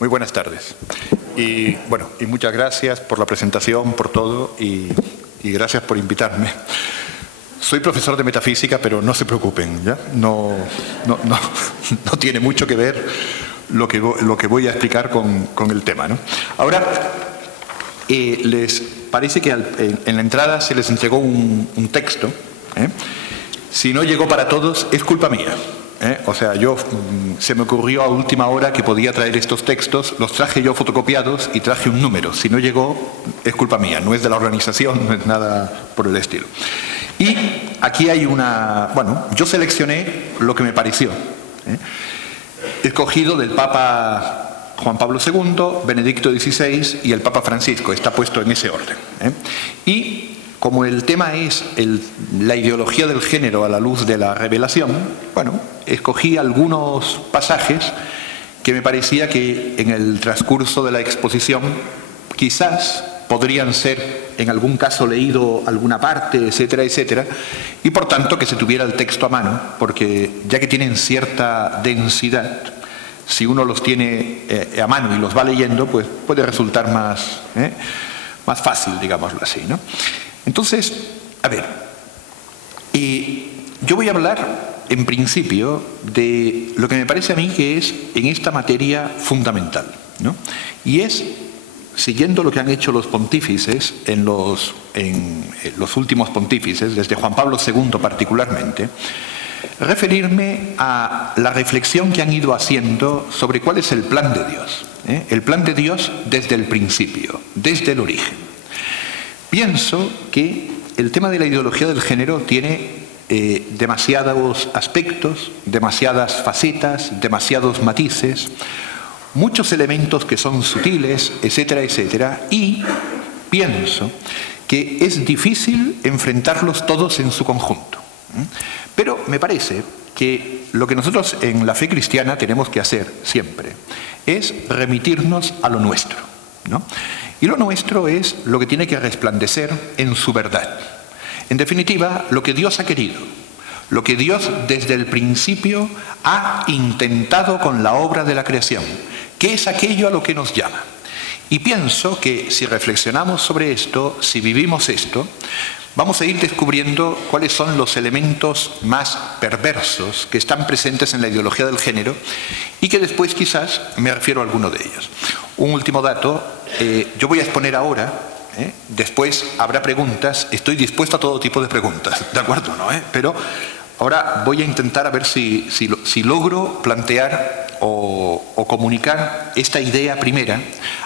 Muy buenas tardes. Y muchas gracias por la presentación, por todo, y gracias por invitarme. Soy profesor de metafísica, pero no se preocupen, ¿ya? No tiene mucho que ver lo que voy a explicar con el tema, ¿no? Ahora, les parece que en la entrada se les entregó un texto, ¿eh? Si no llegó para todos, es culpa mía. O sea, se me ocurrió a última hora que podía traer estos textos, los traje yo fotocopiados y traje un número. Si no llegó, es culpa mía, no es de la organización, no es nada por el estilo. Y aquí hay yo seleccioné lo que me pareció, escogido del Papa Juan Pablo II, Benedicto XVI y el Papa Francisco, está puesto en ese orden. Y como el tema es la ideología del género a la luz de la revelación, escogí algunos pasajes que me parecía que en el transcurso de la exposición quizás podrían ser en algún caso leído alguna parte, etcétera, etcétera, y por tanto que se tuviera el texto a mano, porque ya que tienen cierta densidad, si uno los tiene a mano y los va leyendo, pues puede resultar más fácil, digámoslo así, ¿no? Entonces, a ver, yo voy a hablar en principio de lo que me parece a mí que es en esta materia fundamental, ¿no? Y es, siguiendo lo que han hecho los pontífices en los últimos pontífices, desde Juan Pablo II particularmente, referirme a la reflexión que han ido haciendo sobre cuál es el plan de Dios, el plan de Dios desde el principio, desde el origen. Pienso que el tema de la ideología del género tiene demasiados aspectos, demasiadas facetas, demasiados matices, muchos elementos que son sutiles, etcétera, etcétera, y pienso que es difícil enfrentarlos todos en su conjunto. Pero me parece que lo que nosotros en la fe cristiana tenemos que hacer siempre es remitirnos a lo nuestro, ¿no? Y lo nuestro es lo que tiene que resplandecer en su verdad. En definitiva, lo que Dios ha querido, lo que Dios desde el principio ha intentado con la obra de la creación, que es aquello a lo que nos llama. Y pienso que si reflexionamos sobre esto, si vivimos esto, vamos a ir descubriendo cuáles son los elementos más perversos que están presentes en la ideología del género y que después quizás me refiero a alguno de ellos. Un último dato, yo voy a exponer ahora, después habrá preguntas, estoy dispuesto a todo tipo de preguntas, ¿de acuerdo? ¿No? Pero ahora voy a intentar a ver si logro plantear o comunicar esta idea primera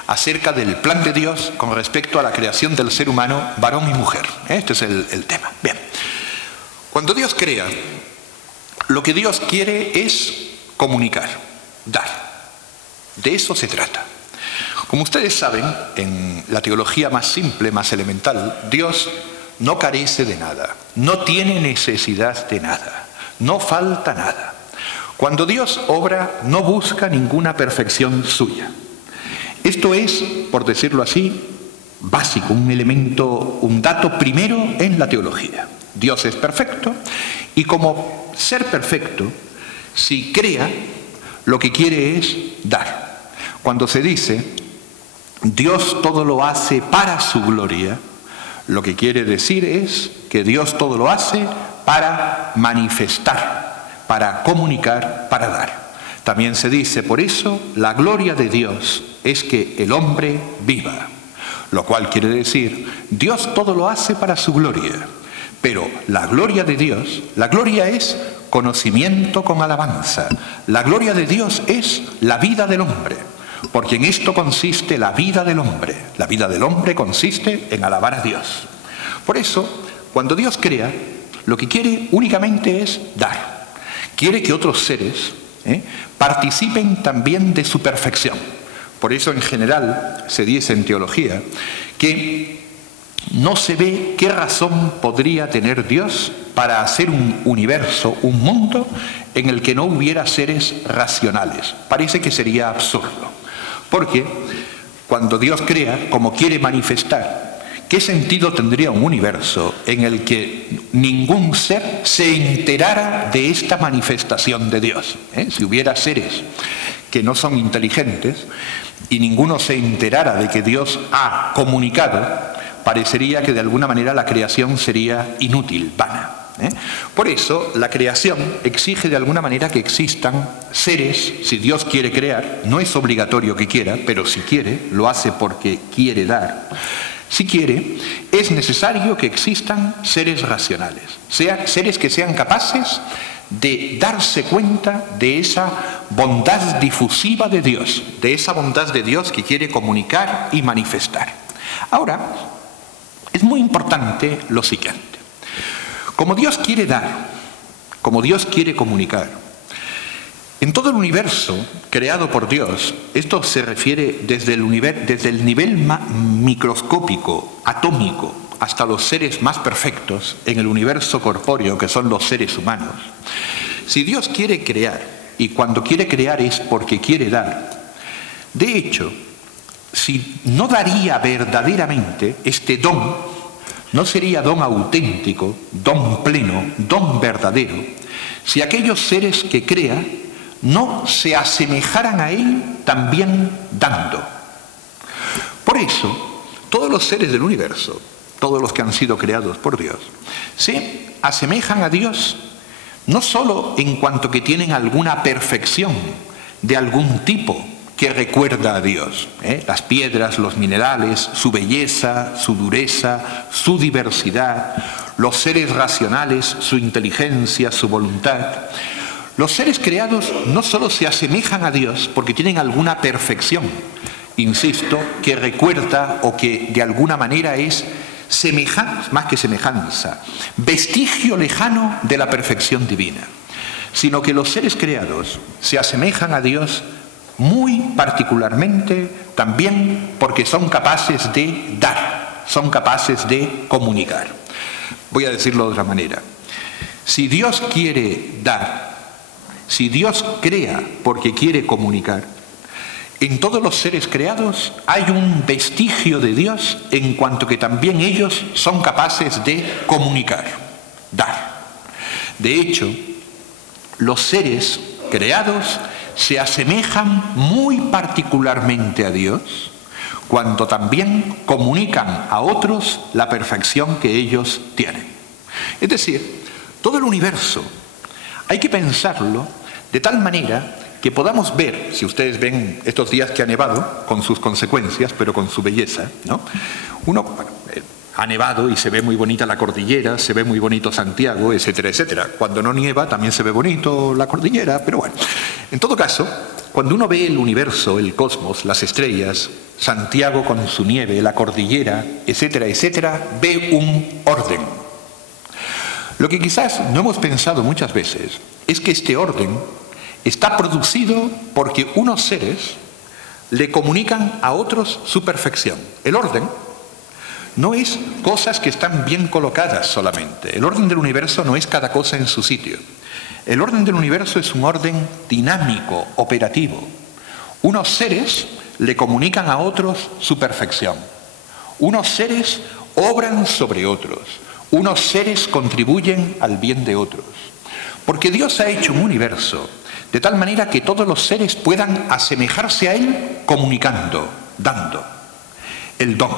acerca del plan de Dios con respecto a la creación del ser humano, varón y mujer. Este es el tema. Bien, cuando Dios crea, lo que Dios quiere es comunicar, dar. De eso se trata. Como ustedes saben, en la teología más simple, más elemental, Dios no carece de nada, no tiene necesidad de nada, no falta nada. Cuando Dios obra, no busca ninguna perfección suya. Esto es, por decirlo así, básico, un elemento, un dato primero en la teología. Dios es perfecto y como ser perfecto, si crea, lo que quiere es dar. Cuando se dice Dios todo lo hace para su gloria, lo que quiere decir es que Dios todo lo hace para manifestar, para comunicar, para dar. También se dice, por eso, la gloria de Dios es que el hombre viva, lo cual quiere decir, Dios todo lo hace para su gloria, pero la gloria de Dios, la gloria es conocimiento con alabanza, la gloria de Dios es la vida del hombre, porque en esto consiste la vida del hombre. La vida del hombre consiste en alabar a Dios. Por eso, cuando Dios crea, lo que quiere únicamente es dar. Quiere que otros seres participen también de su perfección. Por eso, en general, se dice en teología que no se ve qué razón podría tener Dios para hacer un universo, un mundo, en el que no hubiera seres racionales. Parece que sería absurdo. Porque cuando Dios crea, como quiere manifestar, ¿qué sentido tendría un universo en el que ningún ser se enterara de esta manifestación de Dios? Si hubiera seres que no son inteligentes y ninguno se enterara de que Dios ha comunicado, parecería que de alguna manera la creación sería inútil, vana. Por eso la creación exige de alguna manera que existan seres. Si Dios quiere crear, no es obligatorio que quiera, pero si quiere, lo hace porque quiere dar. Si quiere, es necesario que existan seres racionales, seres que sean capaces de darse cuenta de esa bondad difusiva de Dios, de esa bondad de Dios que quiere comunicar y manifestar. Ahora, es muy importante lo siguiente. Como Dios quiere dar, como Dios quiere comunicar, en todo el universo creado por Dios, esto se refiere desde el nivel microscópico, atómico, hasta los seres más perfectos en el universo corpóreo, que son los seres humanos. Si Dios quiere crear, y cuando quiere crear es porque quiere dar, de hecho, si no daría verdaderamente este don, no sería don auténtico, don pleno, don verdadero, si aquellos seres que crea no se asemejaran a Él también dando. Por eso, todos los seres del universo, todos los que han sido creados por Dios, se asemejan a Dios no solo en cuanto que tienen alguna perfección de algún tipo que recuerda a Dios, las piedras, los minerales, su belleza, su dureza, su diversidad, los seres racionales, su inteligencia, su voluntad. Los seres creados no solo se asemejan a Dios porque tienen alguna perfección, insisto, que recuerda o que de alguna manera es semejanza, más que semejanza, vestigio lejano de la perfección divina, sino que los seres creados se asemejan a Dios muy particularmente también porque son capaces de dar, son capaces de comunicar. Voy a decirlo de otra manera. Si Dios quiere dar, si Dios crea porque quiere comunicar, en todos los seres creados hay un vestigio de Dios en cuanto que también ellos son capaces de comunicar, dar. De hecho, los seres creados se asemejan muy particularmente a Dios cuando también comunican a otros la perfección que ellos tienen. Es decir, todo el universo hay que pensarlo de tal manera que podamos ver, si ustedes ven estos días que ha nevado, con sus consecuencias, pero con su belleza, ¿no? Ha nevado y se ve muy bonita la cordillera, se ve muy bonito Santiago, etcétera, etcétera. Cuando no nieva también se ve bonito la cordillera, pero bueno. En todo caso, cuando uno ve el universo, el cosmos, las estrellas, Santiago con su nieve, la cordillera, etcétera, etcétera, ve un orden. Lo que quizás no hemos pensado muchas veces es que este orden está producido porque unos seres le comunican a otros su perfección. El orden no es cosas que están bien colocadas solamente. El orden del universo no es cada cosa en su sitio. El orden del universo es un orden dinámico, operativo. Unos seres le comunican a otros su perfección. Unos seres obran sobre otros. Unos seres contribuyen al bien de otros. Porque Dios ha hecho un universo de tal manera que todos los seres puedan asemejarse a Él comunicando, dando. El don.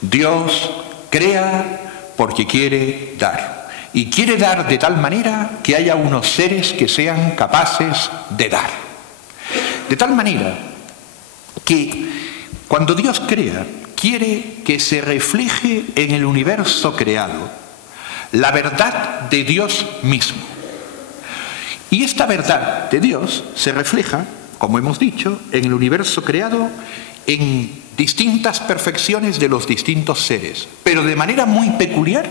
Dios crea porque quiere dar. Y quiere dar de tal manera que haya unos seres que sean capaces de dar. De tal manera que cuando Dios crea, quiere que se refleje en el universo creado la verdad de Dios mismo. Y esta verdad de Dios se refleja, como hemos dicho, en el universo creado en distintas perfecciones de los distintos seres, pero de manera muy peculiar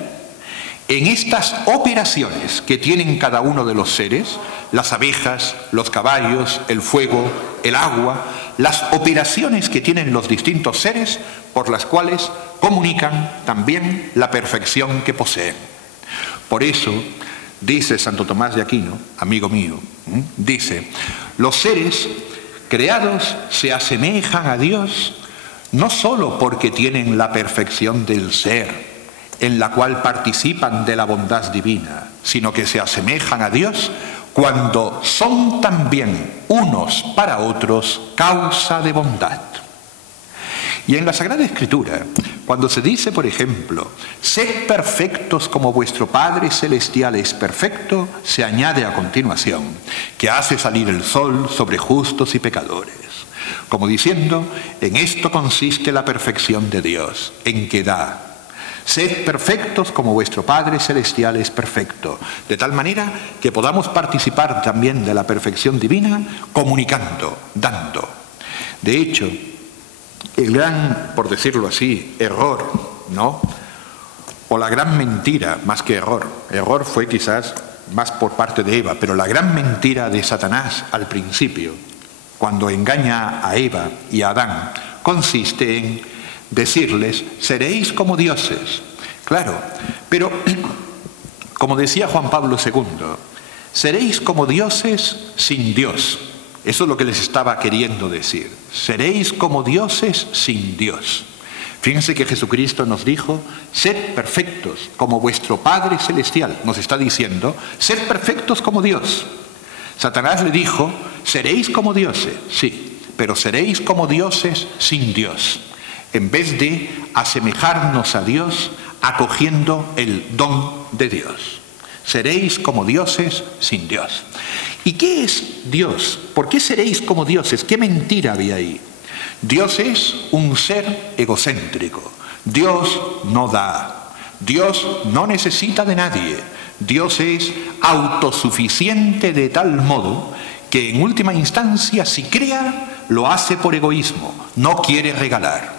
en estas operaciones que tienen cada uno de los seres, las abejas, los caballos, el fuego, el agua, las operaciones que tienen los distintos seres por las cuales comunican también la perfección que poseen. Por eso, dice Santo Tomás de Aquino, amigo mío, dice, los seres creados se asemejan a Dios no solo porque tienen la perfección del ser, en la cual participan de la bondad divina, sino que se asemejan a Dios cuando son también unos para otros causa de bondad. Y en la Sagrada Escritura, cuando se dice, por ejemplo, sed perfectos como vuestro Padre Celestial es perfecto, se añade a continuación, que hace salir el sol sobre justos y pecadores. Como diciendo, en esto consiste la perfección de Dios, en que da. Sed perfectos como vuestro Padre Celestial es perfecto, de tal manera que podamos participar también de la perfección divina, comunicando, dando. De hecho, el gran, por decirlo así, error, ¿no? O la gran mentira, más que error fue quizás más por parte de Eva, pero la gran mentira de Satanás al principio, cuando engaña a Eva y a Adán, consiste en decirles, seréis como dioses. Claro, pero, como decía Juan Pablo II, seréis como dioses sin Dios. Eso es lo que les estaba queriendo decir. Seréis como dioses sin Dios. Fíjense que Jesucristo nos dijo, sed perfectos como vuestro Padre Celestial. Nos está diciendo, sed perfectos como Dios. Satanás le dijo, seréis como dioses, sí, pero seréis como dioses sin Dios. En vez de asemejarnos a Dios, acogiendo el don de Dios. Seréis como dioses sin Dios. ¿Y qué es Dios? ¿Por qué seréis como dioses? ¿Qué mentira había ahí? Dios es un ser egocéntrico. Dios no da. Dios no necesita de nadie. Dios es autosuficiente de tal modo que en última instancia, si crea, lo hace por egoísmo. No quiere regalar.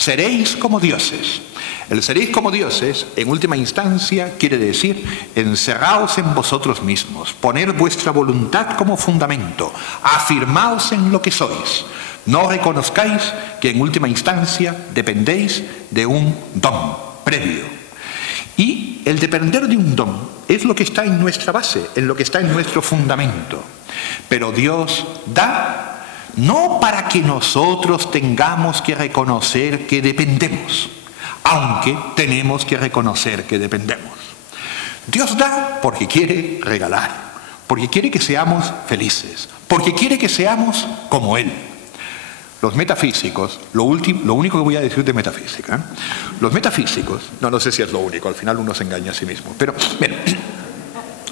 Seréis como dioses. El seréis como dioses, en última instancia, quiere decir encerraos en vosotros mismos, poner vuestra voluntad como fundamento, afirmaos en lo que sois. No reconozcáis que en última instancia dependéis de un don previo. Y el depender de un don es lo que está en nuestra base, en lo que está en nuestro fundamento. Pero Dios da no para que nosotros tengamos que reconocer que dependemos, aunque tenemos que reconocer que dependemos. Dios da porque quiere regalar, porque quiere que seamos felices, porque quiere que seamos como Él. Los metafísicos, lo único que voy a decir de metafísica, los metafísicos, no sé si es lo único, al final uno se engaña a sí mismo, pero bueno,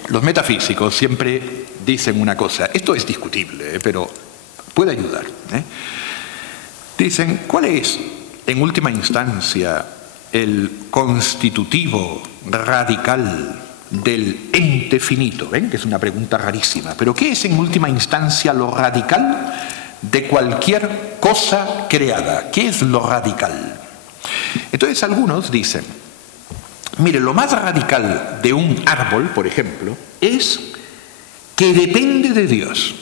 los metafísicos siempre dicen una cosa, esto es discutible, pero puede ayudar. Dicen, ¿cuál es, en última instancia, el constitutivo radical del ente finito? ¿Ven? Que es una pregunta rarísima. Pero ¿qué es, en última instancia, lo radical de cualquier cosa creada? ¿Qué es lo radical? Entonces algunos dicen, mire, lo más radical de un árbol, por ejemplo, es que depende de Dios.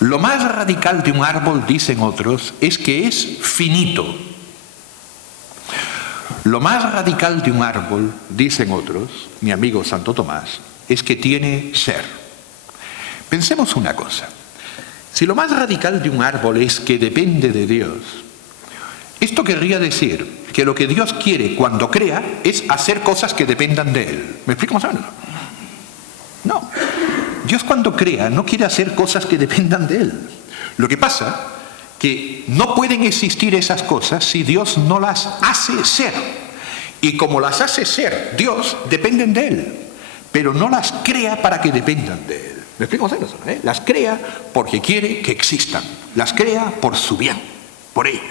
Lo más radical de un árbol, dicen otros, es que es finito. Lo más radical de un árbol, dicen otros, mi amigo Santo Tomás, es que tiene ser. Pensemos una cosa. Si lo más radical de un árbol es que depende de Dios, esto querría decir que lo que Dios quiere cuando crea es hacer cosas que dependan de Él. ¿Me explico más o menos? No. Dios cuando crea no quiere hacer cosas que dependan de Él. Lo que pasa que no pueden existir esas cosas si Dios no las hace ser. Y como las hace ser Dios, dependen de Él. Pero no las crea para que dependan de Él. ¿Me explico? Las crea porque quiere que existan. Las crea por su bien, por ellas.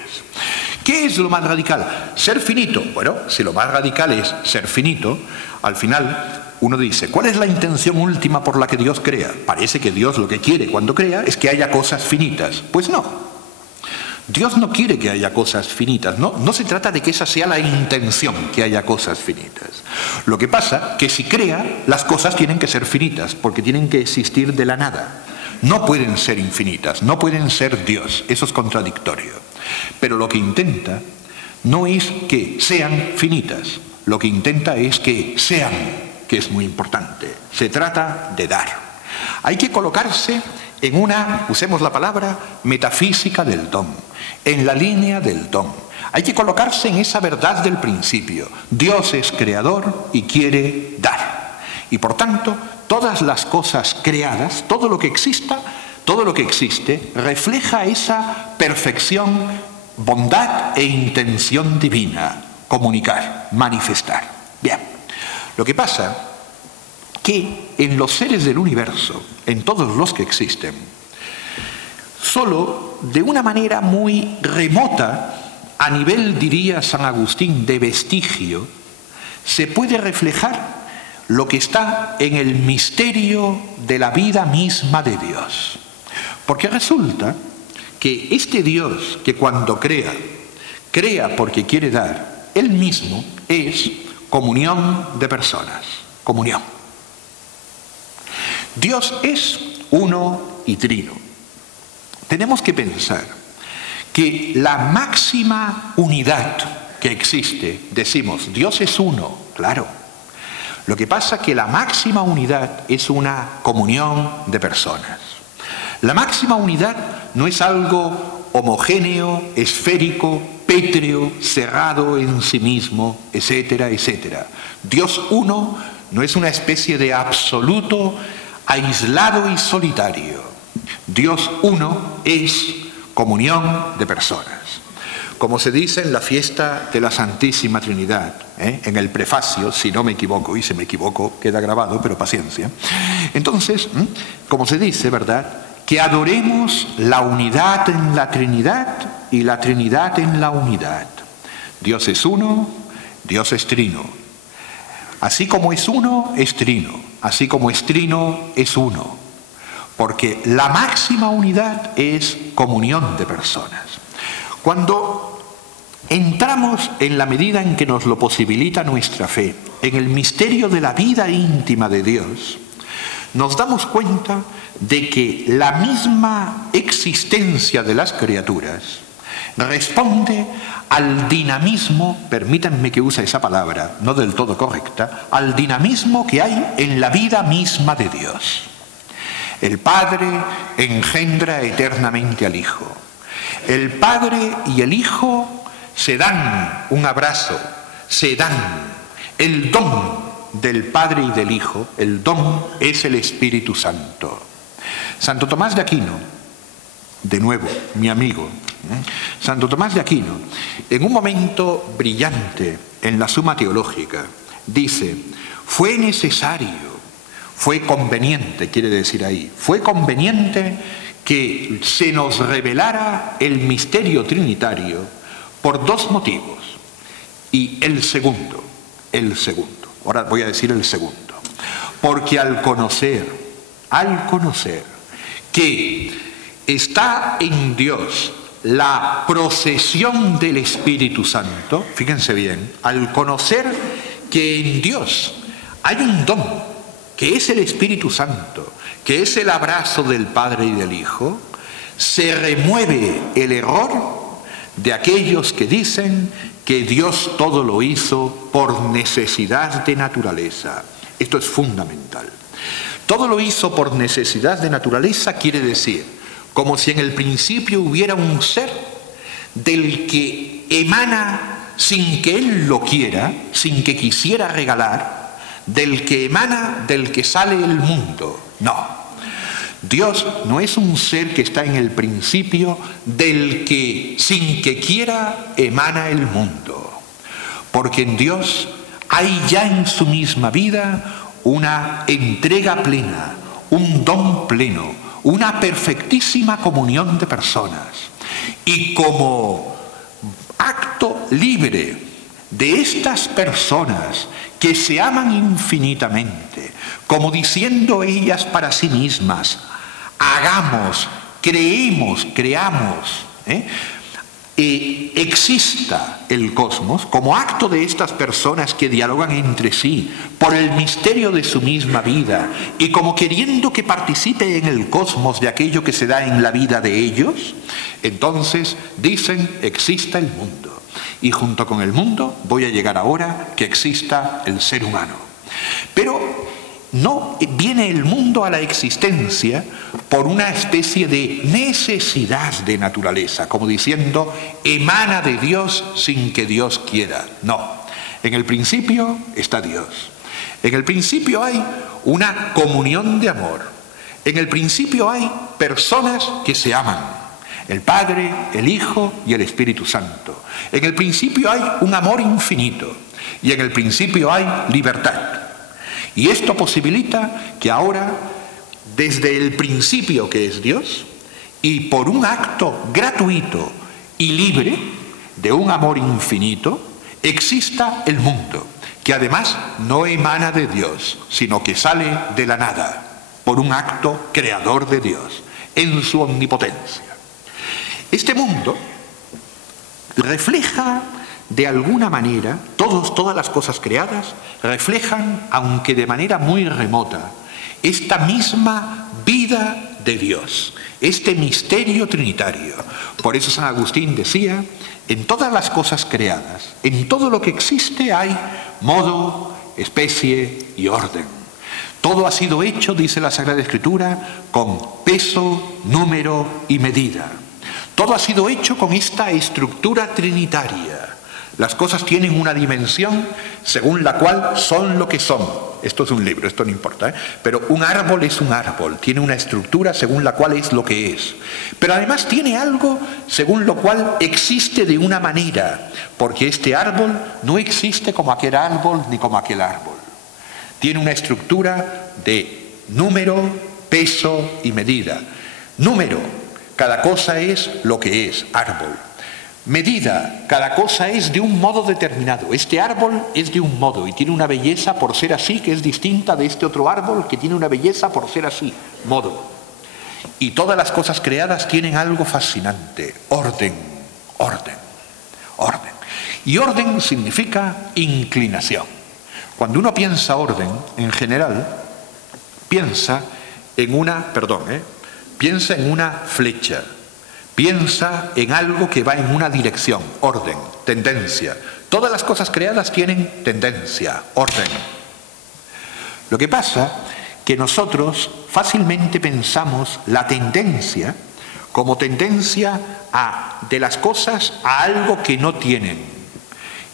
¿Qué es lo más radical? Ser finito. Bueno, si lo más radical es ser finito, al final uno dice, ¿cuál es la intención última por la que Dios crea? Parece que Dios lo que quiere cuando crea es que haya cosas finitas. Pues no. Dios no quiere que haya cosas finitas. No se trata de que esa sea la intención, que haya cosas finitas. Lo que pasa que si crea, las cosas tienen que ser finitas, porque tienen que existir de la nada. No pueden ser infinitas, no pueden ser Dios. Eso es contradictorio. Pero lo que intenta no es que sean finitas. Lo que intenta es que sean, que es muy importante. Se trata de dar. Hay que colocarse en una, usemos la palabra, metafísica del don, en la línea del don. Hay que colocarse en esa verdad del principio. Dios es creador y quiere dar. Y por tanto, todas las cosas creadas, todo lo que existe, refleja esa perfección, bondad e intención divina, comunicar, manifestar. Bien, lo que pasa que en los seres del universo, en todos los que existen, solo de una manera muy remota, a nivel, diría San Agustín, de vestigio, se puede reflejar lo que está en el misterio de la vida misma de Dios. Porque resulta que este Dios que cuando crea porque quiere dar, Él mismo es comunión de personas, comunión. Dios es uno y trino. Tenemos que pensar que la máxima unidad que existe, decimos, Dios es uno, claro. Lo que pasa es que la máxima unidad es una comunión de personas. La máxima unidad no es algo homogéneo, esférico, pétreo, cerrado en sí mismo, etcétera, etcétera. Dios uno no es una especie de absoluto aislado y solitario. Dios uno es comunión de personas. Como se dice en la fiesta de la Santísima Trinidad, en el prefacio, si no me equivoco, y si me equivoco queda grabado, pero paciencia. Entonces, como se dice, ¿verdad?, que adoremos la unidad en la Trinidad y la Trinidad en la unidad. Dios es uno, Dios es trino. Así como es uno, es trino. Así como es trino, es uno. Porque la máxima unidad es comunión de personas. Cuando entramos, en la medida en que nos lo posibilita nuestra fe, en el misterio de la vida íntima de Dios, nos damos cuenta de que la misma existencia de las criaturas responde al dinamismo, permítanme que use esa palabra, no del todo correcta, al dinamismo que hay en la vida misma de Dios. El Padre engendra eternamente al Hijo. El Padre y el Hijo se dan un abrazo, se dan el don del Padre y del Hijo, el don es el Espíritu Santo. Santo Tomás de Aquino, de nuevo, mi amigo, Santo Tomás de Aquino, en un momento brillante en la Suma Teológica, dice, fue necesario, fue conveniente, quiere decir ahí, fue conveniente que se nos revelara el misterio trinitario por dos motivos. Y el segundo, ahora voy a decir el segundo, porque al conocer que está en Dios la procesión del Espíritu Santo, fíjense bien, al conocer que en Dios hay un don, que es el Espíritu Santo, que es el abrazo del Padre y del Hijo, se remueve el error de aquellos que dicen que Dios todo lo hizo por necesidad de naturaleza. Esto es fundamental. Todo lo hizo por necesidad de naturaleza quiere decir, como si en el principio hubiera un ser del que emana sin que Él lo quiera, sin que quisiera regalar, del que emana, del que sale el mundo. No. Dios no es un ser que está en el principio del que, sin que quiera, emana el mundo. Porque en Dios hay ya en su misma vida una entrega plena, un don pleno, una perfectísima comunión de personas. Y como acto libre de estas personas que se aman infinitamente, como diciendo ellas para sí mismas, hagamos, creamos, exista el cosmos, como acto de estas personas que dialogan entre sí por el misterio de su misma vida y como queriendo que participe en el cosmos de aquello que se da en la vida de ellos, entonces dicen exista el mundo. Y junto con el mundo voy a llegar ahora que exista el ser humano. Pero no viene el mundo a la existencia por una especie de necesidad de naturaleza, como diciendo, emana de Dios sin que Dios quiera. No, en el principio está Dios. En el principio hay una comunión de amor. En el principio hay personas que se aman. El Padre, el Hijo y el Espíritu Santo. En el principio hay un amor infinito. Y en el principio hay libertad. Y esto posibilita que ahora, desde el principio que es Dios, y por un acto gratuito y libre de un amor infinito, exista el mundo, que además no emana de Dios, sino que sale de la nada, por un acto creador de Dios, en su omnipotencia. Este mundo refleja, de alguna manera, todas las cosas creadas reflejan, aunque de manera muy remota, esta misma vida de Dios, este misterio trinitario. Por eso San Agustín decía, en todas las cosas creadas, en todo lo que existe hay modo, especie y orden. Todo ha sido hecho, dice la Sagrada Escritura, con peso, número y medida. Todo ha sido hecho con esta estructura trinitaria. Las cosas tienen una dimensión según la cual son lo que son. Esto es un libro, esto no importa, ¿eh? Pero un árbol es un árbol, tiene una estructura según la cual es lo que es. Pero además tiene algo según lo cual existe de una manera, porque este árbol no existe como aquel árbol ni como aquel árbol. Tiene una estructura de número, peso y medida. Número, cada cosa es lo que es, árbol. Medida, cada cosa es de un modo determinado. Este árbol es de un modo y tiene una belleza por ser así, que es distinta de este otro árbol que tiene una belleza por ser así, modo. Y todas las cosas creadas tienen algo fascinante, orden, orden, orden. Y orden significa inclinación. Cuando uno piensa orden, en general, piensa en una flecha. Piensa en algo que va en una dirección, orden, tendencia. Todas las cosas creadas tienen tendencia, orden. Lo que pasa que nosotros fácilmente pensamos la tendencia como tendencia de las cosas a algo que no tienen.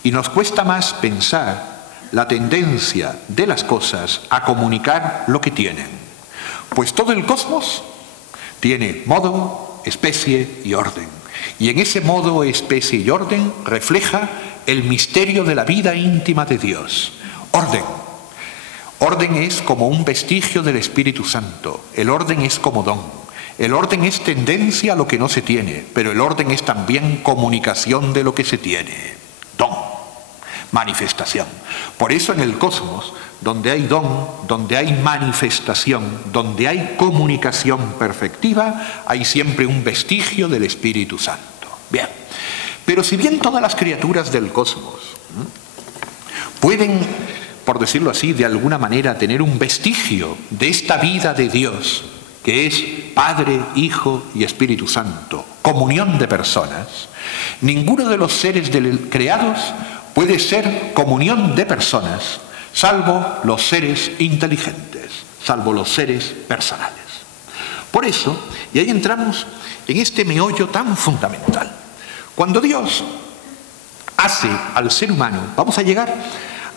Y nos cuesta más pensar la tendencia de las cosas a comunicar lo que tienen. Pues todo el cosmos tiene modo, especie y orden. Y en ese modo, especie y orden refleja el misterio de la vida íntima de Dios. Orden. Orden es como un vestigio del Espíritu Santo. El orden es como don. El orden es tendencia a lo que no se tiene, pero el orden es también comunicación de lo que se tiene. Don. Manifestación. Por eso en el cosmos, donde hay don, donde hay manifestación, donde hay comunicación perfectiva, hay siempre un vestigio del Espíritu Santo. Bien, pero si bien todas las criaturas del cosmos pueden, por decirlo así, de alguna manera tener un vestigio de esta vida de Dios, que es Padre, Hijo y Espíritu Santo, comunión de personas, ninguno de los seres creados puede ser comunión de personas, salvo los seres inteligentes, salvo los seres personales. Por eso, y ahí entramos en este meollo tan fundamental. Cuando Dios hace al ser humano, vamos a llegar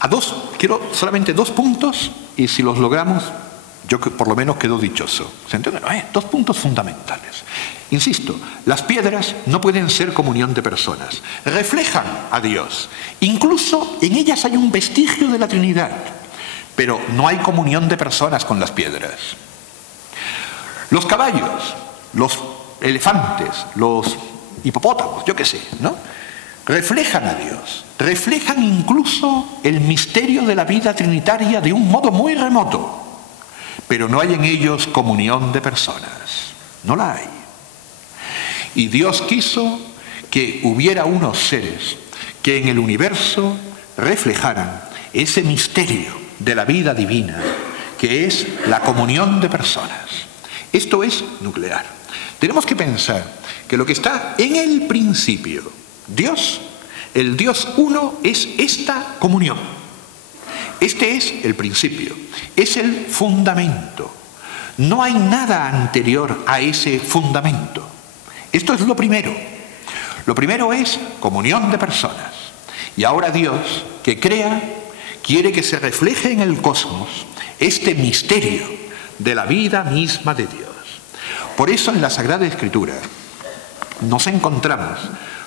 a quiero solamente dos puntos, y si los logramos, yo por lo menos quedo dichoso. ¿Se entiende? Dos puntos fundamentales. Insisto, las piedras no pueden ser comunión de personas. Reflejan a Dios. Incluso en ellas hay un vestigio de la Trinidad. Pero no hay comunión de personas con las piedras. Los caballos, los elefantes, los hipopótamos, yo qué sé, ¿no? Reflejan a Dios. Reflejan incluso el misterio de la vida trinitaria de un modo muy remoto. Pero no hay en ellos comunión de personas. No la hay. Y Dios quiso que hubiera unos seres que en el universo reflejaran ese misterio de la vida divina, que es la comunión de personas. Esto es nuclear. Tenemos que pensar que lo que está en el principio, Dios, el Dios uno, es esta comunión. Este es el principio, es el fundamento. No hay nada anterior a ese fundamento. Esto es lo primero. Lo primero es comunión de personas. Y ahora Dios, que crea, quiere que se refleje en el cosmos este misterio de la vida misma de Dios. Por eso en la Sagrada Escritura nos encontramos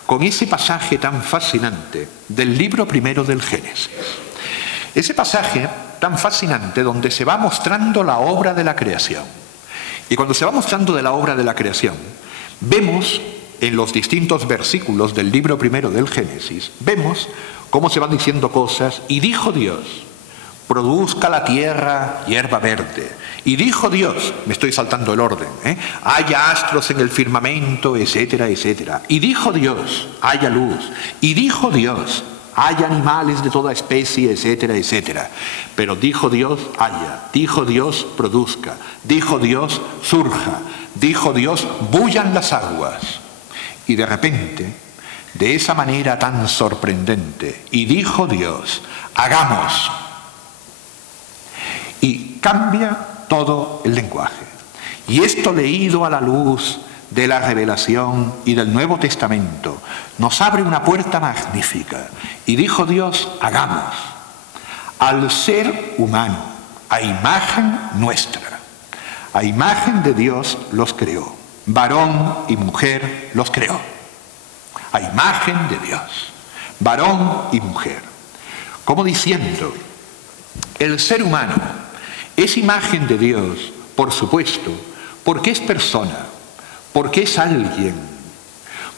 con ese pasaje tan fascinante del libro primero del Génesis. Ese pasaje tan fascinante donde se va mostrando la obra de la creación. Y cuando se va mostrando de la obra de la creación, vemos en los distintos versículos del libro primero del Génesis, vemos cómo se van diciendo cosas. Y dijo Dios: produzca la tierra hierba verde. Y dijo Dios, me estoy saltando el orden, haya astros en el firmamento, etcétera, etcétera. Y dijo Dios, haya luz. Y dijo Dios, haya animales de toda especie, etcétera, etcétera. Pero dijo Dios, haya. Dijo Dios, produzca. Dijo Dios, surja. Dijo Dios, bullan las aguas. Y de repente, de esa manera tan sorprendente, y dijo Dios, hagamos. Y cambia todo el lenguaje. Y esto, leído a la luz de la revelación y del Nuevo Testamento, nos abre una puerta magnífica. Y dijo Dios, hagamos al ser humano a imagen nuestra. A imagen de Dios los creó. Varón y mujer los creó. A imagen de Dios. Varón y mujer. Como diciendo, el ser humano es imagen de Dios, por supuesto, porque es persona, porque es alguien,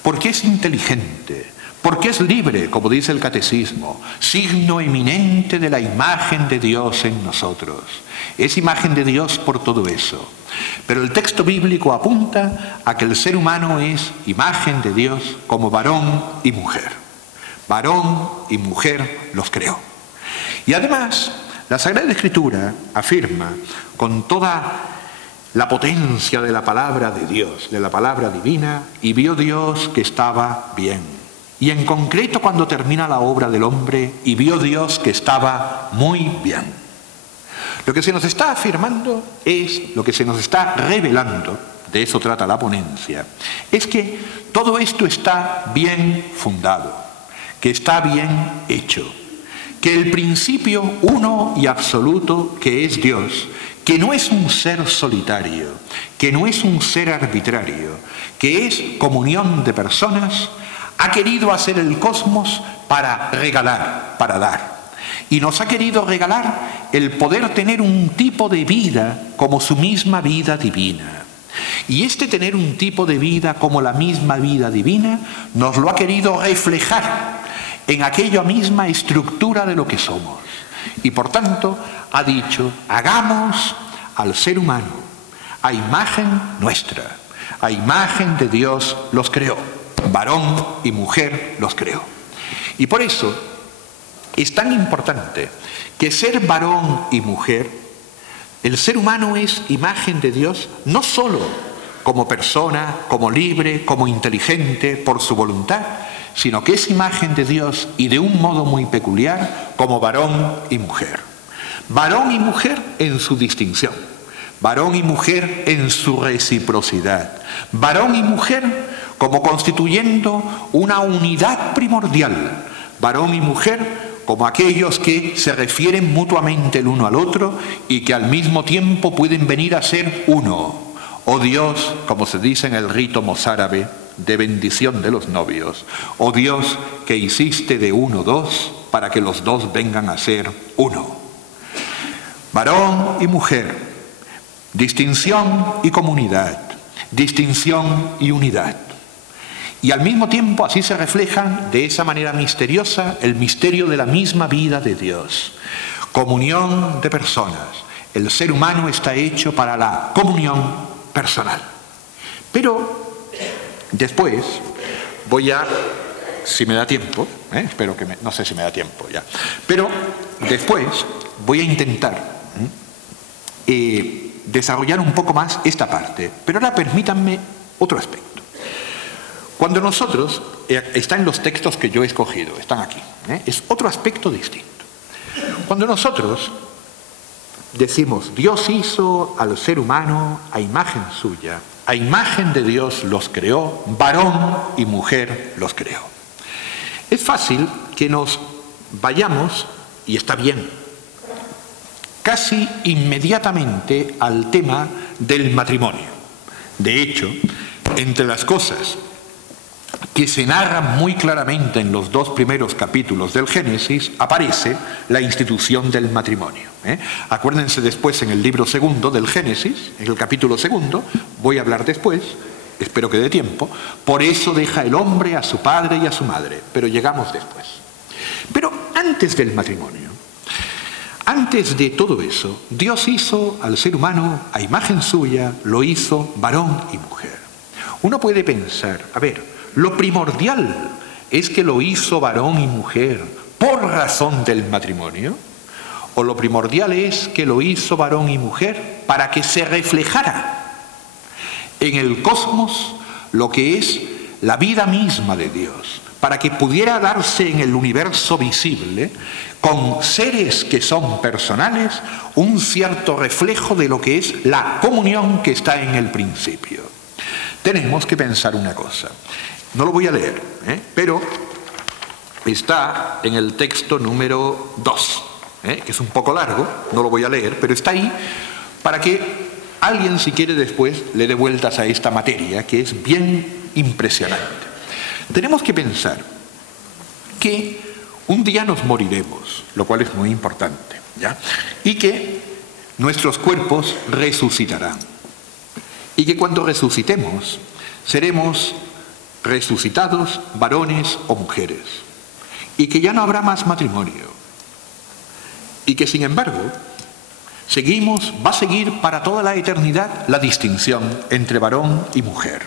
porque es inteligente, porque es libre, como dice el Catecismo, signo eminente de la imagen de Dios en nosotros. Es imagen de Dios por todo eso. Pero el texto bíblico apunta a que el ser humano es imagen de Dios como varón y mujer. Varón y mujer los creó. Y además, la Sagrada Escritura afirma con toda la potencia de la palabra de Dios, de la palabra divina, y vio Dios que estaba bien. Y en concreto cuando termina la obra del hombre, y vio Dios que estaba muy bien. Lo que se nos está afirmando es, lo que se nos está revelando, de eso trata la ponencia, es que todo esto está bien fundado, que está bien hecho. Que el principio uno y absoluto que es Dios, que no es un ser solitario, que no es un ser arbitrario, que es comunión de personas, ha querido hacer el cosmos para regalar, para dar. Y nos ha querido regalar el poder tener un tipo de vida como su misma vida divina. Y este tener un tipo de vida como la misma vida divina nos lo ha querido reflejar en aquella misma estructura de lo que somos. Y por tanto ha dicho, hagamos al ser humano a imagen nuestra, a imagen de Dios los creó, varón y mujer los creó. Y por eso es tan importante que ser varón y mujer, el ser humano es imagen de Dios no solo como persona, como libre, como inteligente por su voluntad, sino que es imagen de Dios y de un modo muy peculiar como varón y mujer. Varón y mujer en su distinción, varón y mujer en su reciprocidad, varón y mujer como constituyendo una unidad primordial, varón y mujer como aquellos que se refieren mutuamente el uno al otro y que al mismo tiempo pueden venir a ser uno. Oh Dios, como se dice en el rito mozárabe de bendición de los novios, oh Dios que hiciste de uno dos para que los dos vengan a ser uno. Varón y mujer, distinción y comunidad, distinción y unidad. Y al mismo tiempo así se reflejan de esa manera misteriosa el misterio de la misma vida de Dios. Comunión de personas. El ser humano está hecho para la comunión personal. Pero después voy a, si me da tiempo, espero que no sé si me da tiempo ya, pero después voy a intentar desarrollar un poco más esta parte. Pero ahora permítanme otro aspecto. Cuando nosotros, está en los textos que yo he escogido, están aquí, es otro aspecto distinto. Cuando nosotros decimos, Dios hizo al ser humano a imagen suya, a imagen de Dios los creó, varón y mujer los creó. Es fácil que nos vayamos y está bien, casi inmediatamente al tema del matrimonio. De hecho, entre las cosas que se narran muy claramente en los 2 primeros capítulos del Génesis, aparece la institución del matrimonio. Acuérdense después en el libro 2 del Génesis, en el capítulo 2, voy a hablar después, espero que dé tiempo, por eso deja el hombre a su padre y a su madre, pero llegamos después. Pero antes del matrimonio, antes de todo eso, Dios hizo al ser humano a imagen suya, lo hizo varón y mujer. Uno puede pensar, a ver, lo primordial es que lo hizo varón y mujer por razón del matrimonio, o lo primordial es que lo hizo varón y mujer para que se reflejara en el cosmos lo que es la vida misma de Dios, para que pudiera darse en el universo visible, con seres que son personales, un cierto reflejo de lo que es la comunión que está en el principio. Tenemos que pensar una cosa. No lo voy a leer, pero está en el texto número 2, que es un poco largo, no lo voy a leer, pero está ahí para que alguien, si quiere después, le dé vueltas a esta materia, que es bien impresionante. Tenemos que pensar que un día nos moriremos, lo cual es muy importante, ¿ya? Y que nuestros cuerpos resucitarán. Y que cuando resucitemos, seremos resucitados varones o mujeres. Y que ya no habrá más matrimonio. Y que, sin embargo, va a seguir para toda la eternidad la distinción entre varón y mujer.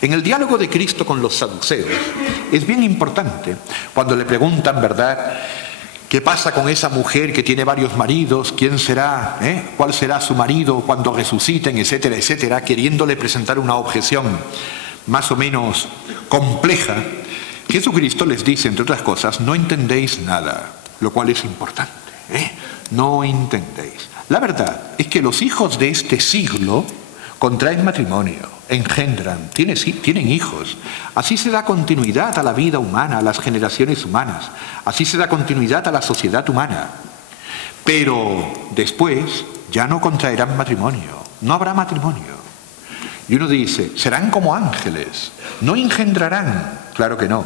En el diálogo de Cristo con los saduceos es bien importante cuando le preguntan, ¿verdad?, ¿qué pasa con esa mujer que tiene varios maridos? ¿Quién será? ¿Cuál será su marido cuando resuciten? Etcétera, etcétera, queriéndole presentar una objeción más o menos compleja. Jesucristo les dice, entre otras cosas, no entendéis nada, lo cual es importante. No entendéis. La verdad es que los hijos de este siglo contraen matrimonio, engendran, tienen hijos. Así se da continuidad a la vida humana, a las generaciones humanas. Así se da continuidad a la sociedad humana. Pero después ya no contraerán matrimonio, no habrá matrimonio. Y uno dice, serán como ángeles, no engendrarán, claro que no,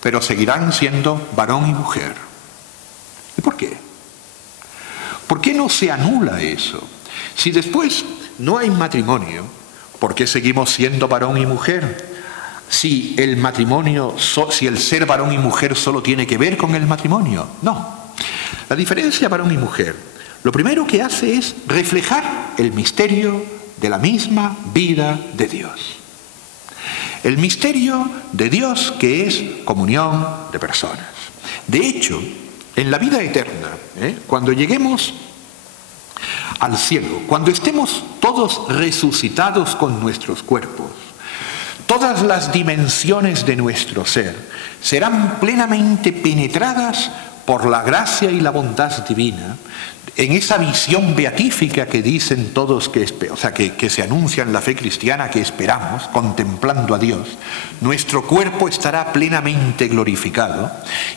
pero seguirán siendo varón y mujer. ¿Y por qué? ¿Por qué no se anula eso? Si después no hay matrimonio, ¿por qué seguimos siendo varón y mujer? Si el matrimonio, si el ser varón y mujer solo tiene que ver con el matrimonio. No. La diferencia varón y mujer, lo primero que hace es reflejar el misterio de la misma vida de Dios. El misterio de Dios que es comunión de personas. De hecho, en la vida eterna, cuando lleguemos al cielo, cuando estemos todos resucitados con nuestros cuerpos, todas las dimensiones de nuestro ser serán plenamente penetradas por la gracia y la bondad divina, en esa visión beatífica que dicen todos, que se anuncia en la fe cristiana que esperamos, contemplando a Dios. Nuestro cuerpo estará plenamente glorificado,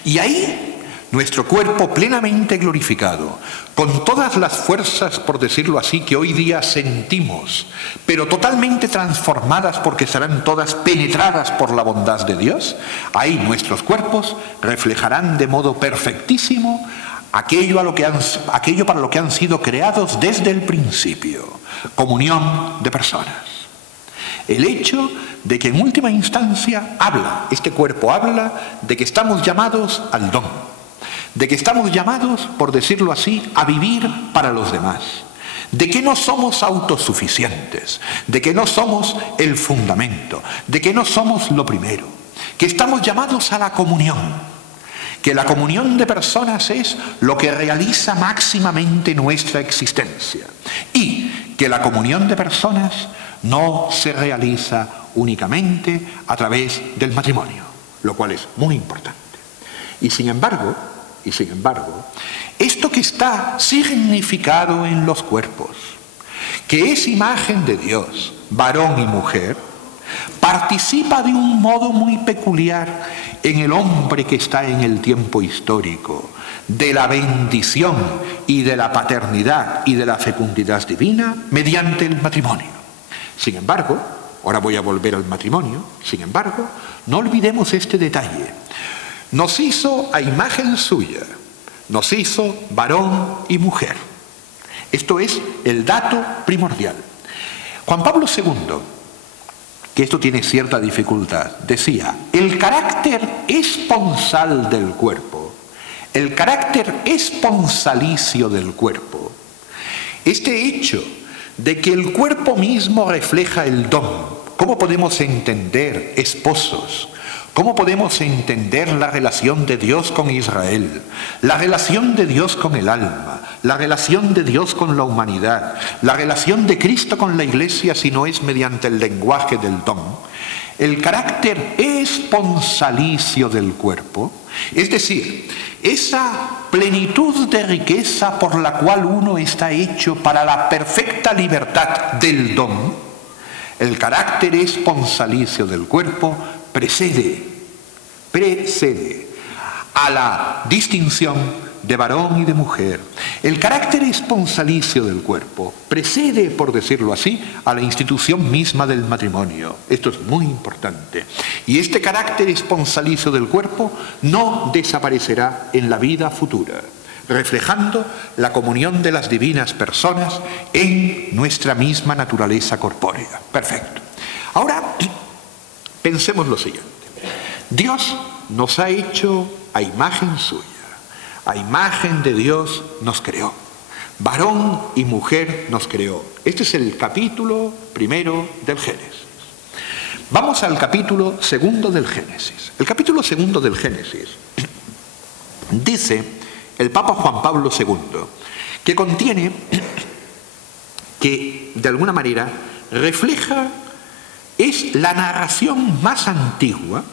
y ahí nuestro cuerpo plenamente glorificado, con todas las fuerzas, por decirlo así, que hoy día sentimos, pero totalmente transformadas porque serán todas penetradas por la bondad de Dios, ahí nuestros cuerpos reflejarán de modo perfectísimo aquello para lo que han sido creados desde el principio, comunión de personas. El hecho de que en última instancia este cuerpo habla de que estamos llamados al don, de que estamos llamados, por decirlo así, a vivir para los demás, de que no somos autosuficientes, de que no somos el fundamento, de que no somos lo primero, que estamos llamados a la comunión, que la comunión de personas es lo que realiza máximamente nuestra existencia, y que la comunión de personas no se realiza únicamente a través del matrimonio, lo cual es muy importante. Y sin embargo, esto que está significado en los cuerpos, que es imagen de Dios, varón y mujer, participa de un modo muy peculiar en el hombre que está en el tiempo histórico, de la bendición y de la paternidad y de la fecundidad divina mediante el matrimonio. Sin embargo, ahora voy a volver al matrimonio, sin embargo, no olvidemos este detalle. Nos hizo a imagen suya, nos hizo varón y mujer. Esto es el dato primordial. Juan Pablo II, que esto tiene cierta dificultad, decía, el carácter esponsal del cuerpo, el carácter esponsalicio del cuerpo, este hecho de que el cuerpo mismo refleja el don. ¿Cómo podemos entender, esposos? ¿Cómo podemos entender la relación de Dios con Israel? La relación de Dios con el alma, la relación de Dios con la humanidad, la relación de Cristo con la Iglesia si no es mediante el lenguaje del don. El carácter esponsalicio del cuerpo, es decir, esa plenitud de riqueza por la cual uno está hecho para la perfecta libertad del don, el carácter esponsalicio del cuerpo precede a la distinción de varón y de mujer. El carácter esponsalicio del cuerpo precede, por decirlo así, a la institución misma del matrimonio. Esto es muy importante. Y este carácter esponsalicio del cuerpo no desaparecerá en la vida futura, reflejando la comunión de las divinas personas en nuestra misma naturaleza corpórea. Perfecto. Ahora, pensemos lo siguiente. Dios nos ha hecho a imagen suya. A imagen de Dios nos creó. Varón y mujer nos creó. Este es el capítulo primero del Génesis. Vamos al capítulo segundo del Génesis. El capítulo segundo del Génesis dice el Papa Juan Pablo II que contiene, que de alguna manera refleja, es la narración más antigua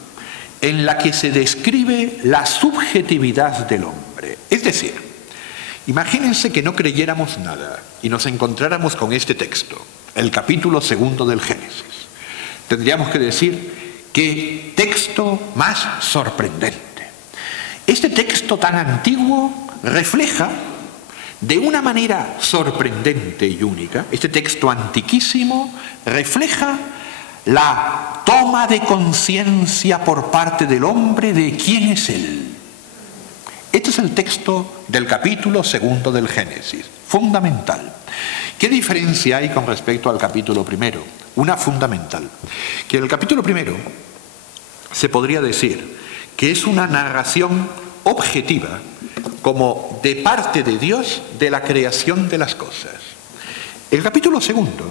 en la que se describe la subjetividad del hombre. Es decir, imagínense que no creyéramos nada y nos encontráramos con este texto, el capítulo segundo del Génesis. Tendríamos que decir, qué texto más sorprendente. Este texto tan antiguo refleja de una manera sorprendente y única, este texto antiquísimo refleja la toma de conciencia por parte del hombre de quién es él. Este es el texto del capítulo segundo del Génesis, fundamental. ¿Qué diferencia hay con respecto al capítulo primero? Una fundamental. Que en el capítulo primero se podría decir que es una narración objetiva, como de parte de Dios, de la creación de las cosas. El capítulo segundo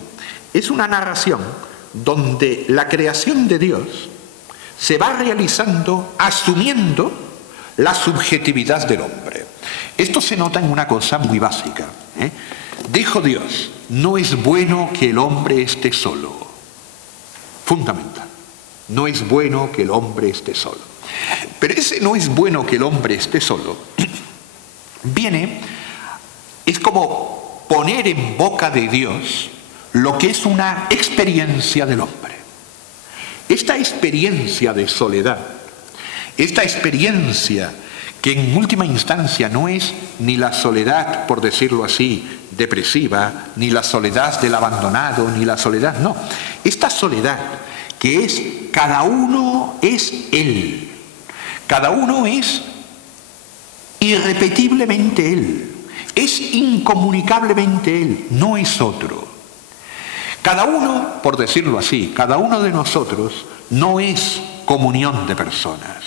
es una narración donde la creación de Dios se va realizando asumiendo la subjetividad del hombre. Esto se nota en una cosa muy básica. Dijo Dios, no es bueno que el hombre esté solo. Fundamental. No es bueno que el hombre esté solo. Pero ese no es bueno que el hombre esté solo es como poner en boca de Dios lo que es una experiencia del hombre. Esta experiencia de soledad, esta experiencia que en última instancia no es ni la soledad, por decirlo así, depresiva, ni la soledad del abandonado, ni la soledad, no. Esta soledad que es, cada uno es él, cada uno es irrepetiblemente él, es incomunicablemente él, no es otro. Cada uno, por decirlo así, cada uno de nosotros no es comunión de personas.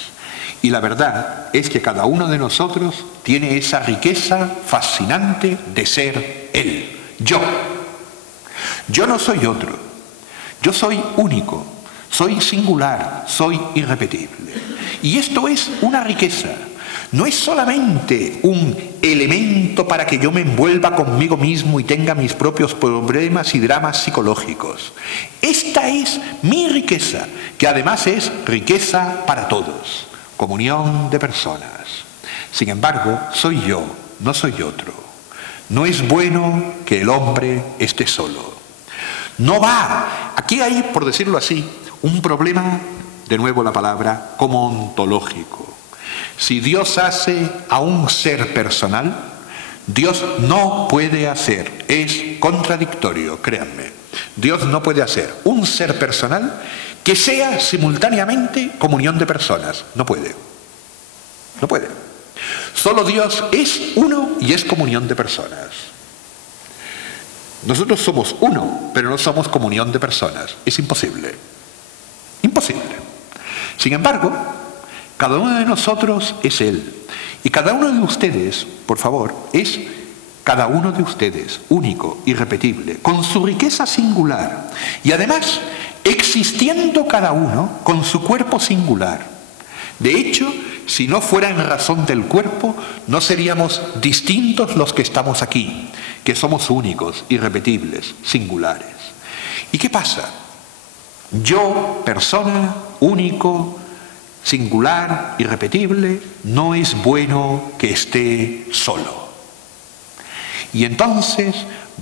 Y la verdad es que cada uno de nosotros tiene esa riqueza fascinante de ser él, yo. Yo no soy otro, yo soy único, soy singular, soy irrepetible. Y esto es una riqueza. No es solamente un elemento para que yo me envuelva conmigo mismo y tenga mis propios problemas y dramas psicológicos. Esta es mi riqueza, que además es riqueza para todos. Comunión de personas. Sin embargo, soy yo, no soy otro. No es bueno que el hombre esté solo. No va. Aquí hay, por decirlo así, un problema, de nuevo la palabra, como ontológico. Si Dios hace a un ser personal, Dios no puede hacer, es contradictorio, créanme. Dios no puede hacer un ser personal que sea simultáneamente comunión de personas. No puede. No puede. Solo Dios es uno y es comunión de personas. Nosotros somos uno, pero no somos comunión de personas. Es imposible. Imposible. Sin embargo, cada uno de nosotros es Él. Y cada uno de ustedes, por favor, es cada uno de ustedes, único, irrepetible, con su riqueza singular. Y además, existiendo cada uno con su cuerpo singular. De hecho, si no fuera en razón del cuerpo, no seríamos distintos los que estamos aquí, que somos únicos, irrepetibles, singulares. ¿Y qué pasa? Yo, persona, único, singular, irrepetible, no es bueno que esté solo. Y entonces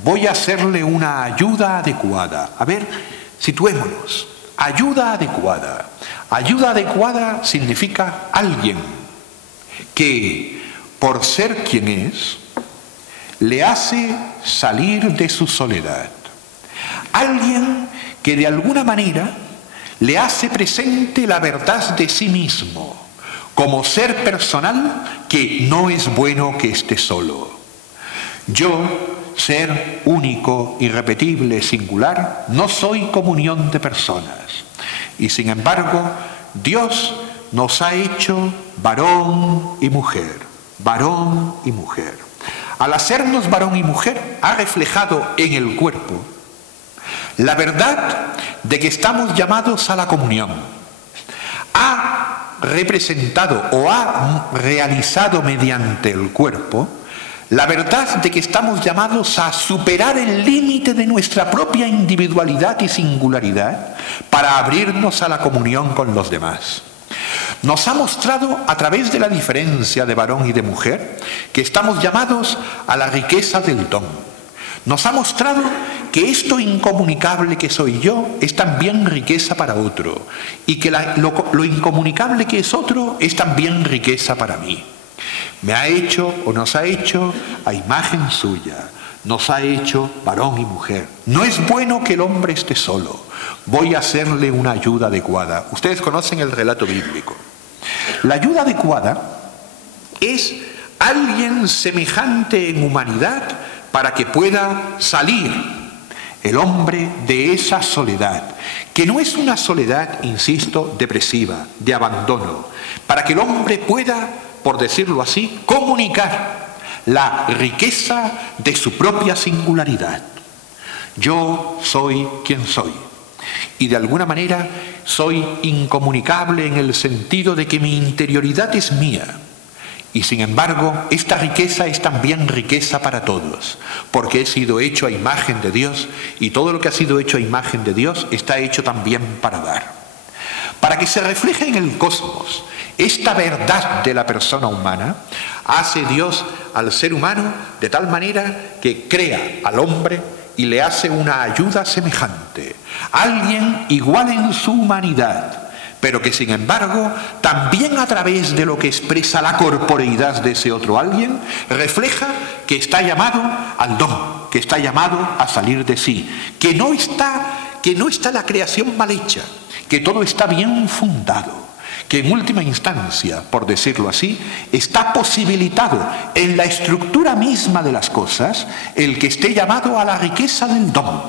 voy a hacerle una ayuda adecuada. A ver, situémonos. Ayuda adecuada. Ayuda adecuada significa alguien que, por ser quien es, le hace salir de su soledad. Alguien que de alguna manera le hace presente la verdad de sí mismo, como ser personal que no es bueno que esté solo. Yo, ser único, irrepetible, singular, no soy comunión de personas. Y sin embargo, Dios nos ha hecho varón y mujer, varón y mujer. Al hacernos varón y mujer, ha reflejado en el cuerpo la verdad de que estamos llamados a la comunión. Ha representado o ha realizado mediante el cuerpo la verdad de que estamos llamados a superar el límite de nuestra propia individualidad y singularidad para abrirnos a la comunión con los demás. Nos ha mostrado a través de la diferencia de varón y de mujer que estamos llamados a la riqueza del don. Nos ha mostrado que esto incomunicable que soy yo es también riqueza para otro y que lo incomunicable que es otro es también riqueza para mí. Me ha hecho o nos ha hecho a imagen suya, nos ha hecho varón y mujer. No es bueno que el hombre esté solo, voy a hacerle una ayuda adecuada. Ustedes conocen el relato bíblico. La ayuda adecuada es alguien semejante en humanidad para que pueda salir el hombre de esa soledad, que no es una soledad, insisto, depresiva, de abandono, para que el hombre pueda, por decirlo así, comunicar la riqueza de su propia singularidad. Yo soy quien soy. Y de alguna manera soy incomunicable en el sentido de que mi interioridad es mía. Y sin embargo, esta riqueza es también riqueza para todos, porque he sido hecho a imagen de Dios y todo lo que ha sido hecho a imagen de Dios está hecho también para dar. Para que se refleje en el cosmos esta verdad de la persona humana, hace Dios al ser humano de tal manera que crea al hombre y le hace una ayuda semejante, alguien igual en su humanidad, pero que sin embargo también a través de lo que expresa la corporeidad de ese otro alguien, refleja que está llamado al don, que está llamado a salir de sí, que no está la creación mal hecha, que todo está bien fundado, que en última instancia, por decirlo así, está posibilitado en la estructura misma de las cosas el que esté llamado a la riqueza del don.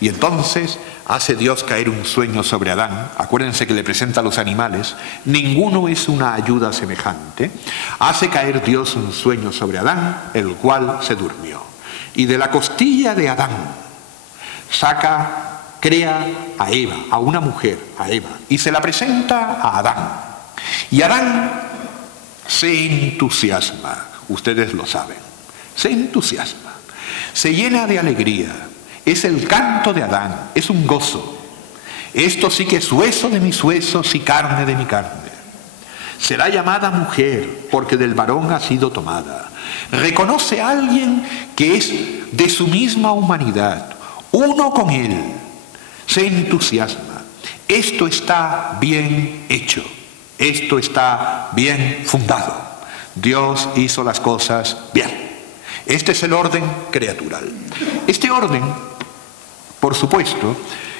Y entonces hace Dios caer un sueño sobre Adán. Acuérdense que le presenta a los animales, ninguno es una ayuda semejante. Hace caer Dios un sueño sobre Adán, el cual se durmió. Y de la costilla de Adán crea a Eva, a una mujer, a Eva, y se la presenta a Adán. Y Adán se entusiasma, ustedes lo saben, se entusiasma, se llena de alegría. Es el canto de Adán, es un gozo. Esto sí que es hueso de mis huesos y carne de mi carne. Será llamada mujer porque del varón ha sido tomada. Reconoce a alguien que es de su misma humanidad, uno con él. Se entusiasma. esto está bien hecho, esto está bien fundado. Dios hizo las cosas bien. Este es el orden creatural. Este orden, por supuesto,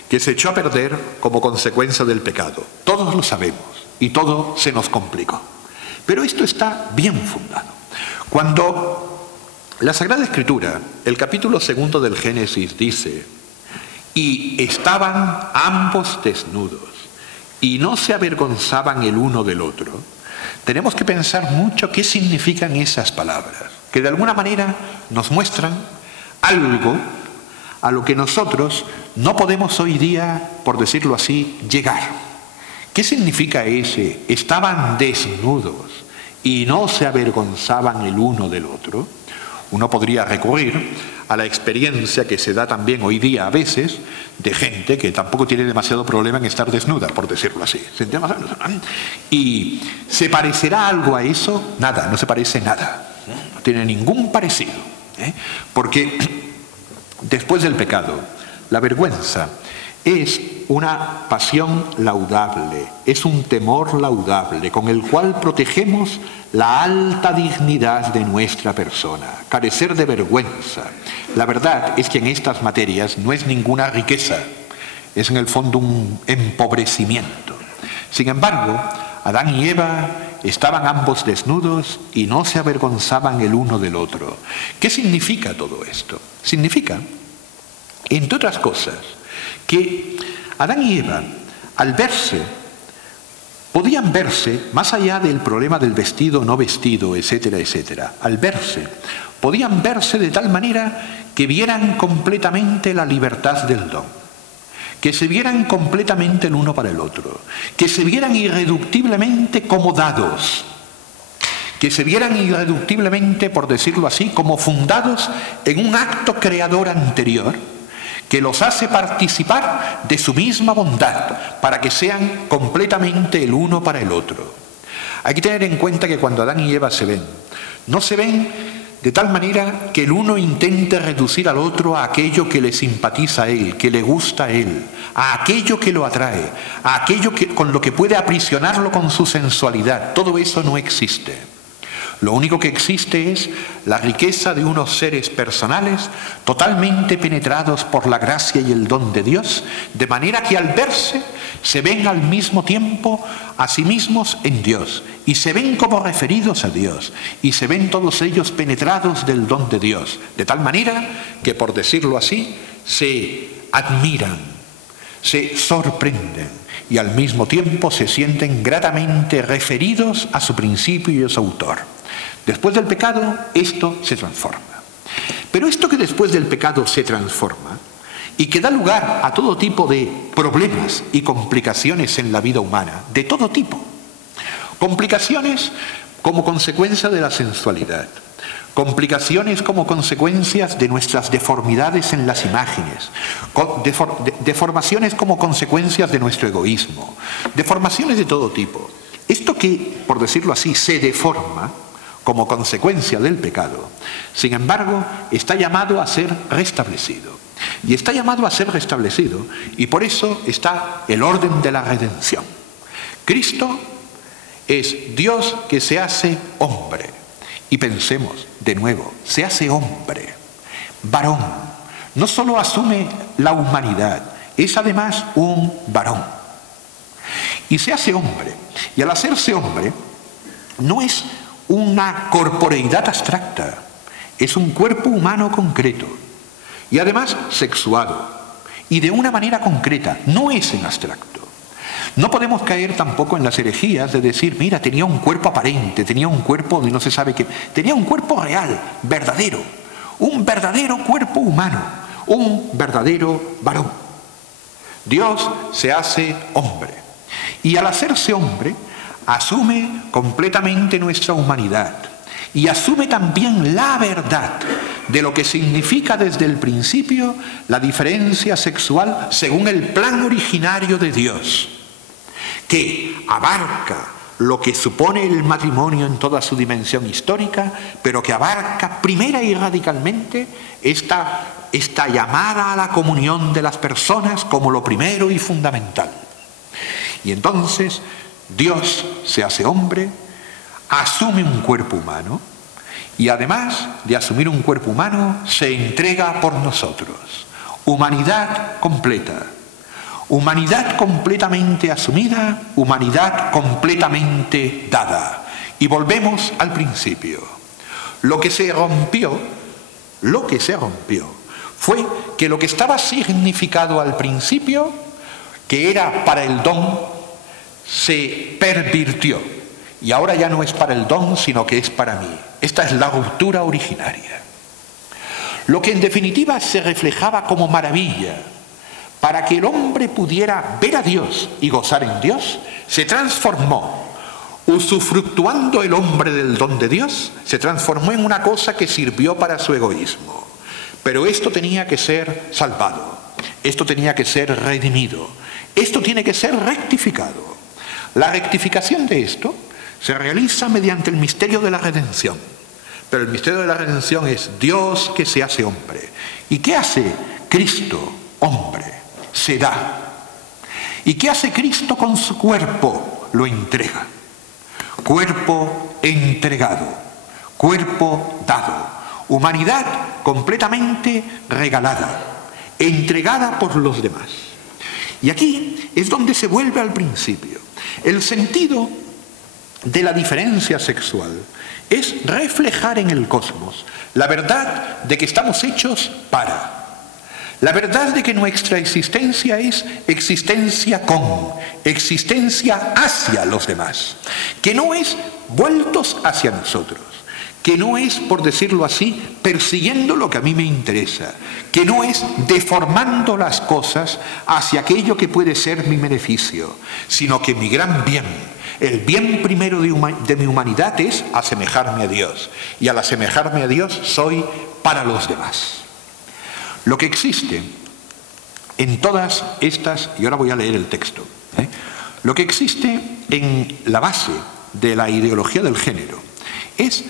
que se echó a perder como consecuencia del pecado. Todos lo sabemos y todo se nos complicó. Pero esto está bien fundado. Cuando la Sagrada Escritura, el capítulo 2 del Génesis dice: y estaban ambos desnudos y no se avergonzaban el uno del otro, tenemos que pensar mucho qué significan esas palabras, que de alguna manera nos muestran algo a lo que nosotros no podemos hoy día, por decirlo así, llegar. ¿Qué significa ese estaban desnudos y no se avergonzaban el uno del otro? Uno podría recurrir a la experiencia que se da también hoy día a veces de gente que tampoco tiene demasiado problema en estar desnuda, por decirlo así. ¿Se entiende? ¿Y se parecerá algo a eso? Nada, no se parece nada. No tiene ningún parecido. Porque después del pecado, la vergüenza es una pasión laudable, es un temor laudable con el cual protegemos la alta dignidad de nuestra persona. Carecer de vergüenza. La verdad es que en estas materias no es ninguna riqueza, es en el fondo un empobrecimiento. Sin embargo, Adán y Eva estaban ambos desnudos y no se avergonzaban el uno del otro. ¿Qué significa todo esto? Significa, entre otras cosas, que Adán y Eva, al verse, podían verse, más allá del problema del vestido o no vestido, etcétera, etcétera, al verse, podían verse de tal manera que vieran completamente la libertad del don, que se vieran completamente el uno para el otro, que se vieran irreductiblemente como dados, que se vieran irreductiblemente, por decirlo así, como fundados en un acto creador anterior, que los hace participar de su misma bondad, para que sean completamente el uno para el otro. Hay que tener en cuenta que cuando Adán y Eva se ven, no se ven de tal manera que el uno intente reducir al otro a aquello que le simpatiza a él, que le gusta a él, a aquello que lo atrae, a aquello con lo que puede aprisionarlo con su sensualidad. Todo eso no existe. Lo único que existe es la riqueza de unos seres personales totalmente penetrados por la gracia y el don de Dios, de manera que al verse se ven al mismo tiempo a sí mismos en Dios y se ven como referidos a Dios y se ven todos ellos penetrados del don de Dios, de tal manera que, por decirlo así, se admiran, se sorprenden y al mismo tiempo se sienten gratamente referidos a su principio y a su autor. Después del pecado, esto se transforma. Pero esto que después del pecado se transforma y que da lugar a todo tipo de problemas y complicaciones en la vida humana, de todo tipo. Complicaciones como consecuencia de la sensualidad, complicaciones como consecuencias de nuestras deformidades en las imágenes, deformaciones como consecuencias de nuestro egoísmo, deformaciones de todo tipo. Esto que, por decirlo así, se deforma como consecuencia del pecado, sin embargo, está llamado a ser restablecido. Y está llamado a ser restablecido, y por eso está el orden de la redención. Cristo es Dios que se hace hombre. Y pensemos, de nuevo, se hace hombre, varón. No solo asume la humanidad, es además un varón. Y se hace hombre. Y al hacerse hombre, no es una corporeidad abstracta, es un cuerpo humano concreto y además sexuado y de una manera concreta, no es en abstracto. No podemos caer tampoco en las herejías de decir, mira, tenía un cuerpo aparente, tenía un cuerpo de no se sabe qué, tenía un cuerpo real, verdadero, un verdadero cuerpo humano, un verdadero varón. Dios se hace hombre y al hacerse hombre asume completamente nuestra humanidad y asume también la verdad de lo que significa desde el principio la diferencia sexual según el plan originario de Dios, que abarca lo que supone el matrimonio en toda su dimensión histórica, pero que abarca primera y radicalmente esta llamada a la comunión de las personas como lo primero y fundamental. Y entonces Dios se hace hombre, asume un cuerpo humano y además de asumir un cuerpo humano se entrega por nosotros. Humanidad completa. Humanidad completamente asumida, humanidad completamente dada. Y volvemos al principio. Lo que se rompió fue que lo que estaba significado al principio, que era para el don, se pervirtió. Y ahora ya no es para el don, sino que es para mí. Esta es la ruptura originaria. Lo que en definitiva se reflejaba como maravilla, para que el hombre pudiera ver a Dios y gozar en Dios, se transformó. Usufructuando el hombre del don de Dios, se transformó en una cosa que sirvió para su egoísmo. Pero esto tenía que ser salvado, esto tenía que ser redimido, esto tiene que ser rectificado. La rectificación de esto se realiza mediante el misterio de la redención. Pero el misterio de la redención es Dios que se hace hombre. ¿Y qué hace Cristo, hombre? Se da. ¿Y qué hace Cristo con su cuerpo? Lo entrega. Cuerpo entregado, cuerpo dado, humanidad completamente regalada, entregada por los demás. Y aquí es donde se vuelve al principio. El sentido de la diferencia sexual es reflejar en el cosmos la verdad de que estamos hechos para. La verdad de que nuestra existencia es existencia con, existencia hacia los demás, que no es vueltos hacia nosotros, que no es, por decirlo así, persiguiendo lo que a mí me interesa, que no es deformando las cosas hacia aquello que puede ser mi beneficio, sino que mi gran bien, el bien primero de mi humanidad es asemejarme a Dios, y al asemejarme a Dios soy para los demás. Lo que existe en todas estas, y ahora voy a leer el texto, lo que existe en la base de la ideología del género es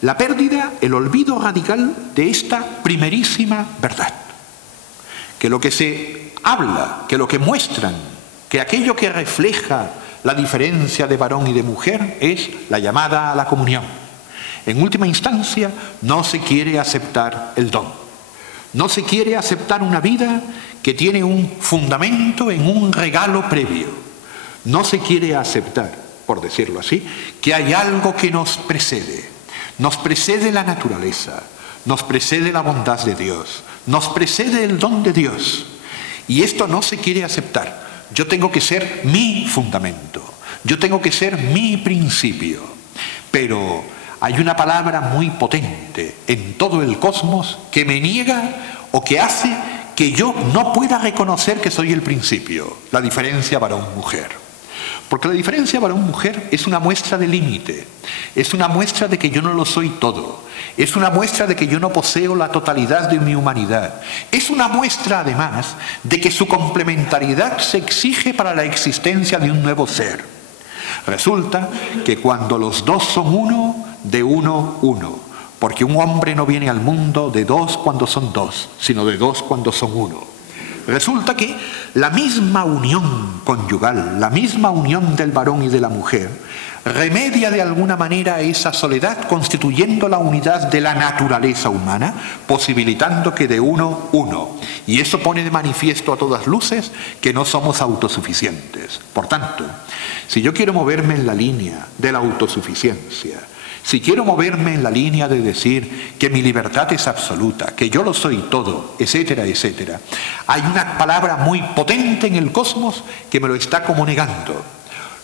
la pérdida, el olvido radical de esta primerísima verdad. Que lo que se habla, que lo que muestran, que aquello que refleja la diferencia de varón y de mujer es la llamada a la comunión. En última instancia, no se quiere aceptar el don. No se quiere aceptar una vida que tiene un fundamento en un regalo previo. No se quiere aceptar, por decirlo así, que hay algo que nos precede. Nos precede la naturaleza, nos precede la bondad de Dios, nos precede el don de Dios. Y esto no se quiere aceptar. Yo tengo que ser mi fundamento, yo tengo que ser mi principio. Pero hay una palabra muy potente en todo el cosmos que me niega o que hace que yo no pueda reconocer que soy el principio, la diferencia varón-mujer. Porque la diferencia varón-mujer es una muestra de límite, es una muestra de que yo no lo soy todo, es una muestra de que yo no poseo la totalidad de mi humanidad, es una muestra además de que su complementariedad se exige para la existencia de un nuevo ser. Resulta que cuando los dos son uno, de uno, uno. Porque un hombre no viene al mundo de dos cuando son dos, sino de dos cuando son uno. Resulta que la misma unión conyugal, la misma unión del varón y de la mujer, remedia de alguna manera esa soledad constituyendo la unidad de la naturaleza humana, posibilitando que de uno, uno. Y eso pone de manifiesto a todas luces que no somos autosuficientes. Por tanto, si yo quiero moverme en la línea de la autosuficiencia, si quiero moverme en la línea de decir que mi libertad es absoluta, que yo lo soy todo, etcétera, etcétera, hay una palabra muy potente en el cosmos que me lo está como negando.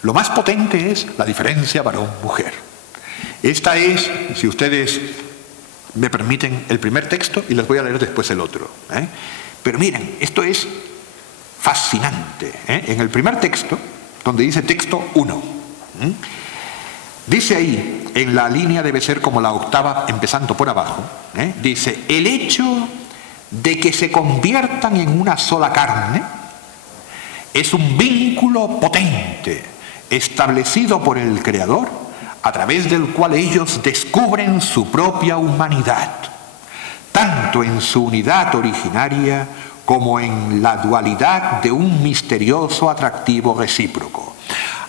Lo más potente es la diferencia varón-mujer. Esta es, si ustedes me permiten, el primer texto y les voy a leer después el otro. Pero miren, esto es fascinante. En el primer texto, donde dice texto 1, dice ahí, en la línea debe ser como la octava, empezando por abajo, dice, el hecho de que se conviertan en una sola carne es un vínculo potente, establecido por el Creador, a través del cual ellos descubren su propia humanidad, tanto en su unidad originaria como en la dualidad de un misterioso atractivo recíproco.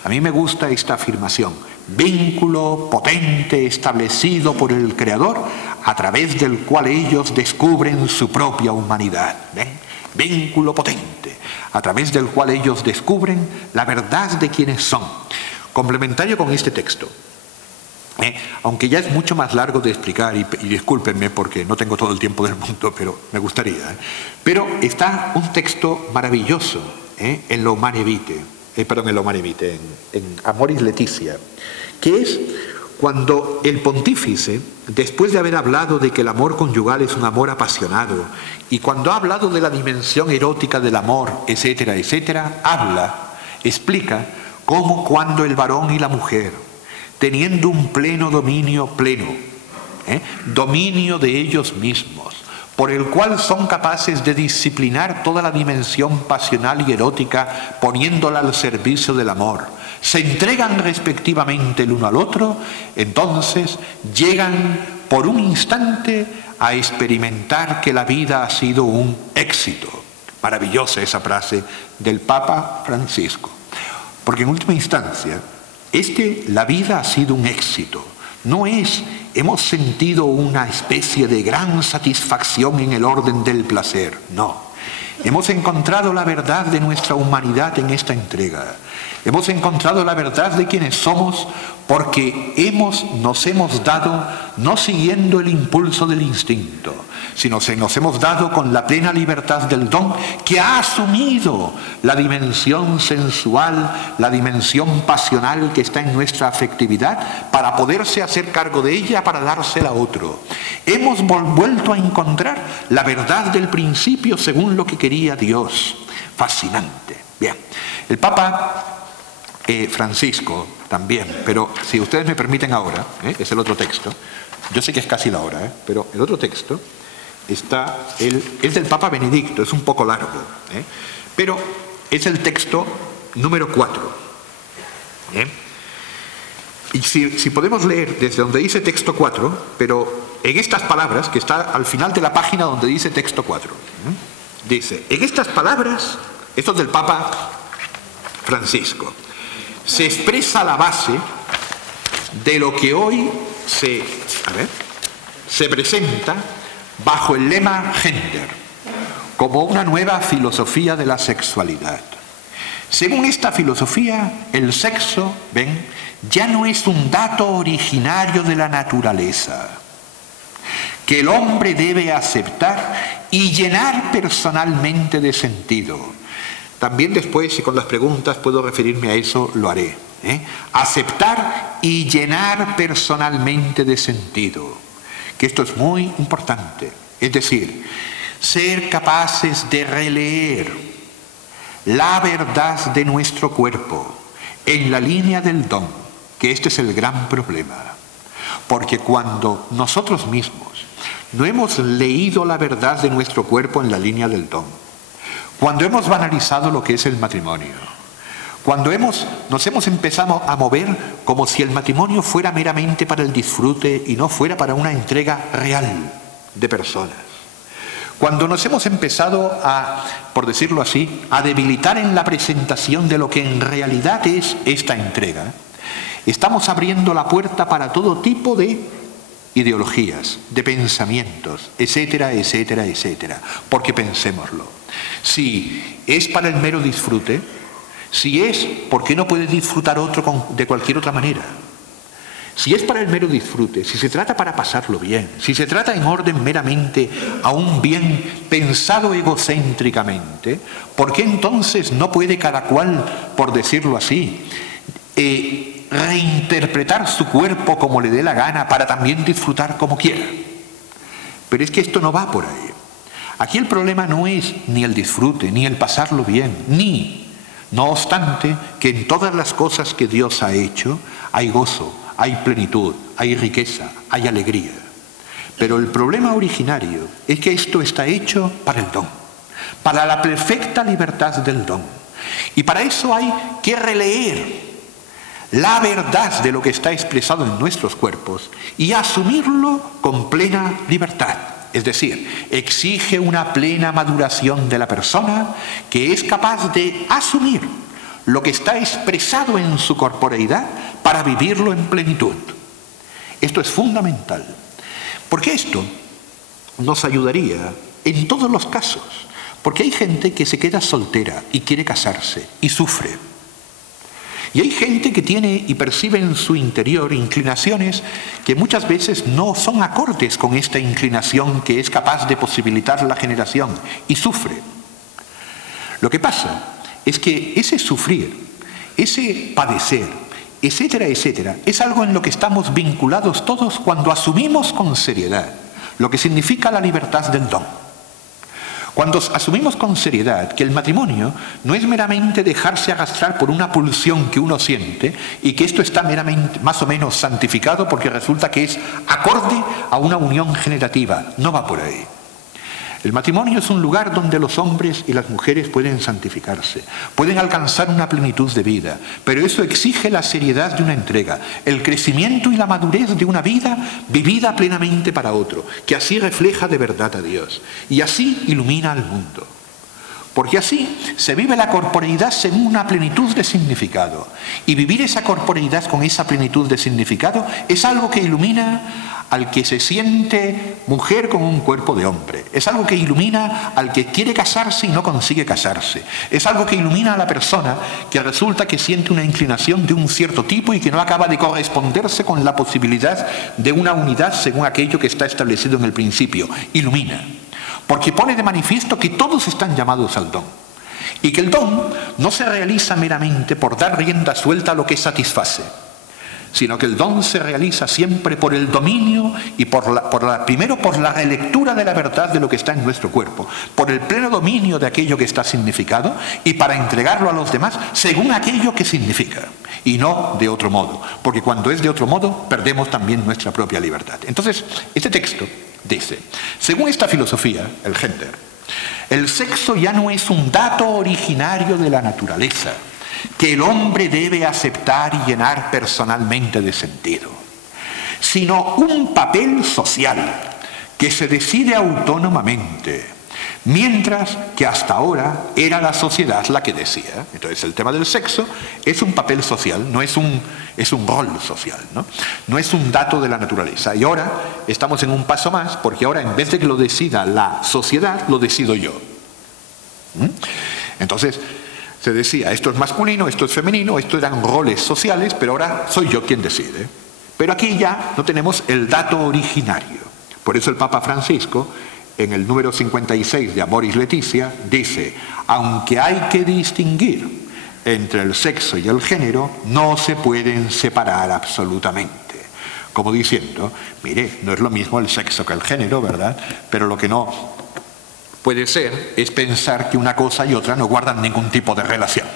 A mí me gusta esta afirmación: vínculo potente establecido por el Creador a través del cual ellos descubren su propia humanidad. ¿Ven? Vínculo potente a través del cual ellos descubren la verdad de quienes son. Complementario con este texto, aunque ya es mucho más largo de explicar, y discúlpenme porque no tengo todo el tiempo del mundo, pero me gustaría, pero está un texto maravilloso en lo Humane Vitae, en Amoris Laetitia, que es cuando el pontífice, después de haber hablado de que el amor conyugal es un amor apasionado, y cuando ha hablado de la dimensión erótica del amor, etcétera, etcétera, explica cómo cuando el varón y la mujer, teniendo un pleno dominio dominio de ellos mismos, por el cual son capaces de disciplinar toda la dimensión pasional y erótica poniéndola al servicio del amor, se entregan respectivamente el uno al otro, entonces llegan por un instante a experimentar que la vida ha sido un éxito. Maravillosa esa frase del Papa Francisco, porque en última instancia la vida ha sido un éxito. No es, hemos sentido una especie de gran satisfacción en el orden del placer, no. Hemos encontrado la verdad de nuestra humanidad en esta entrega. Hemos encontrado la verdad de quienes somos porque nos hemos dado no siguiendo el impulso del instinto, sino nos hemos dado con la plena libertad del don que ha asumido la dimensión sensual, la dimensión pasional que está en nuestra afectividad para poderse hacer cargo de ella para dársela a otro. Hemos vuelto a encontrar la verdad del principio según lo que quería Dios. Fascinante. Bien, el Papa Francisco también, pero si ustedes me permiten ahora, es el otro texto, yo sé que es casi la hora, pero el otro texto es del Papa Benedicto, es un poco largo, pero es el texto número 4. Y si podemos leer desde donde dice texto 4, pero en estas palabras, que está al final de la página donde dice texto 4, dice, en estas palabras, esto es del Papa Francisco, se expresa la base de lo que hoy se presenta bajo el lema Gender, como una nueva filosofía de la sexualidad. Según esta filosofía, el sexo, ya no es un dato originario de la naturaleza, que el hombre debe aceptar y llenar personalmente de sentido. También después, si con las preguntas puedo referirme a eso, lo haré. Aceptar y llenar personalmente de sentido, que esto es muy importante. Es decir, ser capaces de releer la verdad de nuestro cuerpo en la línea del don, que este es el gran problema. Porque cuando nosotros mismos no hemos leído la verdad de nuestro cuerpo en la línea del don, cuando hemos banalizado lo que es el matrimonio, cuando nos hemos empezado a mover como si el matrimonio fuera meramente para el disfrute y no fuera para una entrega real de personas, cuando nos hemos empezado a, por decirlo así, a debilitar en la presentación de lo que en realidad es esta entrega, estamos abriendo la puerta para todo tipo de ideologías, de pensamientos, etcétera, etcétera, etcétera. Porque pensémoslo, si es para el mero disfrute, si es, ¿por qué no puede disfrutar otro de cualquier otra manera? Si es para el mero disfrute, si se trata para pasarlo bien, si se trata en orden meramente a un bien pensado egocéntricamente, ¿por qué entonces no puede cada cual, por decirlo así, reinterpretar su cuerpo como le dé la gana para también disfrutar como quiera? Pero es que esto no va por ahí. Aquí el problema no es ni el disfrute, ni el pasarlo bien, no obstante que en todas las cosas que Dios ha hecho hay gozo, hay plenitud, hay riqueza, hay alegría. Pero el problema originario es que esto está hecho para el don, para la perfecta libertad del don. Y para eso hay que releer la verdad de lo que está expresado en nuestros cuerpos y asumirlo con plena libertad. Es decir, exige una plena maduración de la persona que es capaz de asumir lo que está expresado en su corporeidad para vivirlo en plenitud. Esto es fundamental, porque esto nos ayudaría en todos los casos, porque hay gente que se queda soltera y quiere casarse y sufre. Y hay gente que tiene y percibe en su interior inclinaciones que muchas veces no son acordes con esta inclinación que es capaz de posibilitar la generación y sufre. Lo que pasa es que ese sufrir, ese padecer, etcétera, etcétera, es algo en lo que estamos vinculados todos cuando asumimos con seriedad lo que significa la libertad del don. Cuando asumimos con seriedad que el matrimonio no es meramente dejarse arrastrar por una pulsión que uno siente y que esto está meramente, más o menos santificado porque resulta que es acorde a una unión generativa, no va por ahí. El matrimonio es un lugar donde los hombres y las mujeres pueden santificarse, pueden alcanzar una plenitud de vida, pero eso exige la seriedad de una entrega, el crecimiento y la madurez de una vida vivida plenamente para otro, que así refleja de verdad a Dios y así ilumina al mundo. Porque así se vive la corporeidad según una plenitud de significado. Y vivir esa corporeidad con esa plenitud de significado es algo que ilumina al que se siente mujer con un cuerpo de hombre. Es algo que ilumina al que quiere casarse y no consigue casarse. Es algo que ilumina a la persona que resulta que siente una inclinación de un cierto tipo y que no acaba de corresponderse con la posibilidad de una unidad según aquello que está establecido en el principio. Ilumina. Porque pone de manifiesto que todos están llamados al don. Y que el don no se realiza meramente por dar rienda suelta a lo que satisface, sino que el don se realiza siempre por el dominio y primero por la relectura de la verdad de lo que está en nuestro cuerpo, por el pleno dominio de aquello que está significado y para entregarlo a los demás según aquello que significa y no de otro modo, porque cuando es de otro modo perdemos también nuestra propia libertad. Entonces, este texto dice, según esta filosofía, el gender, el sexo ya no es un dato originario de la naturaleza que el hombre debe aceptar y llenar personalmente de sentido, sino un papel social que se decide autónomamente, mientras que hasta ahora era la sociedad la que decía. Entonces el tema del sexo es un papel social, no es un rol social, no es un dato de la naturaleza. Y ahora estamos en un paso más, porque ahora en vez de que lo decida la sociedad, lo decido yo. Entonces se decía, esto es masculino, esto es femenino, esto eran roles sociales, pero ahora soy yo quien decide. Pero aquí ya no tenemos el dato originario. Por eso el Papa Francisco, en el número 56 de Amoris Laetitia, dice, aunque hay que distinguir entre el sexo y el género, no se pueden separar absolutamente. Como diciendo, mire, no es lo mismo el sexo que el género, ¿verdad? Pero lo que no puede ser es pensar que una cosa y otra no guardan ningún tipo de relación.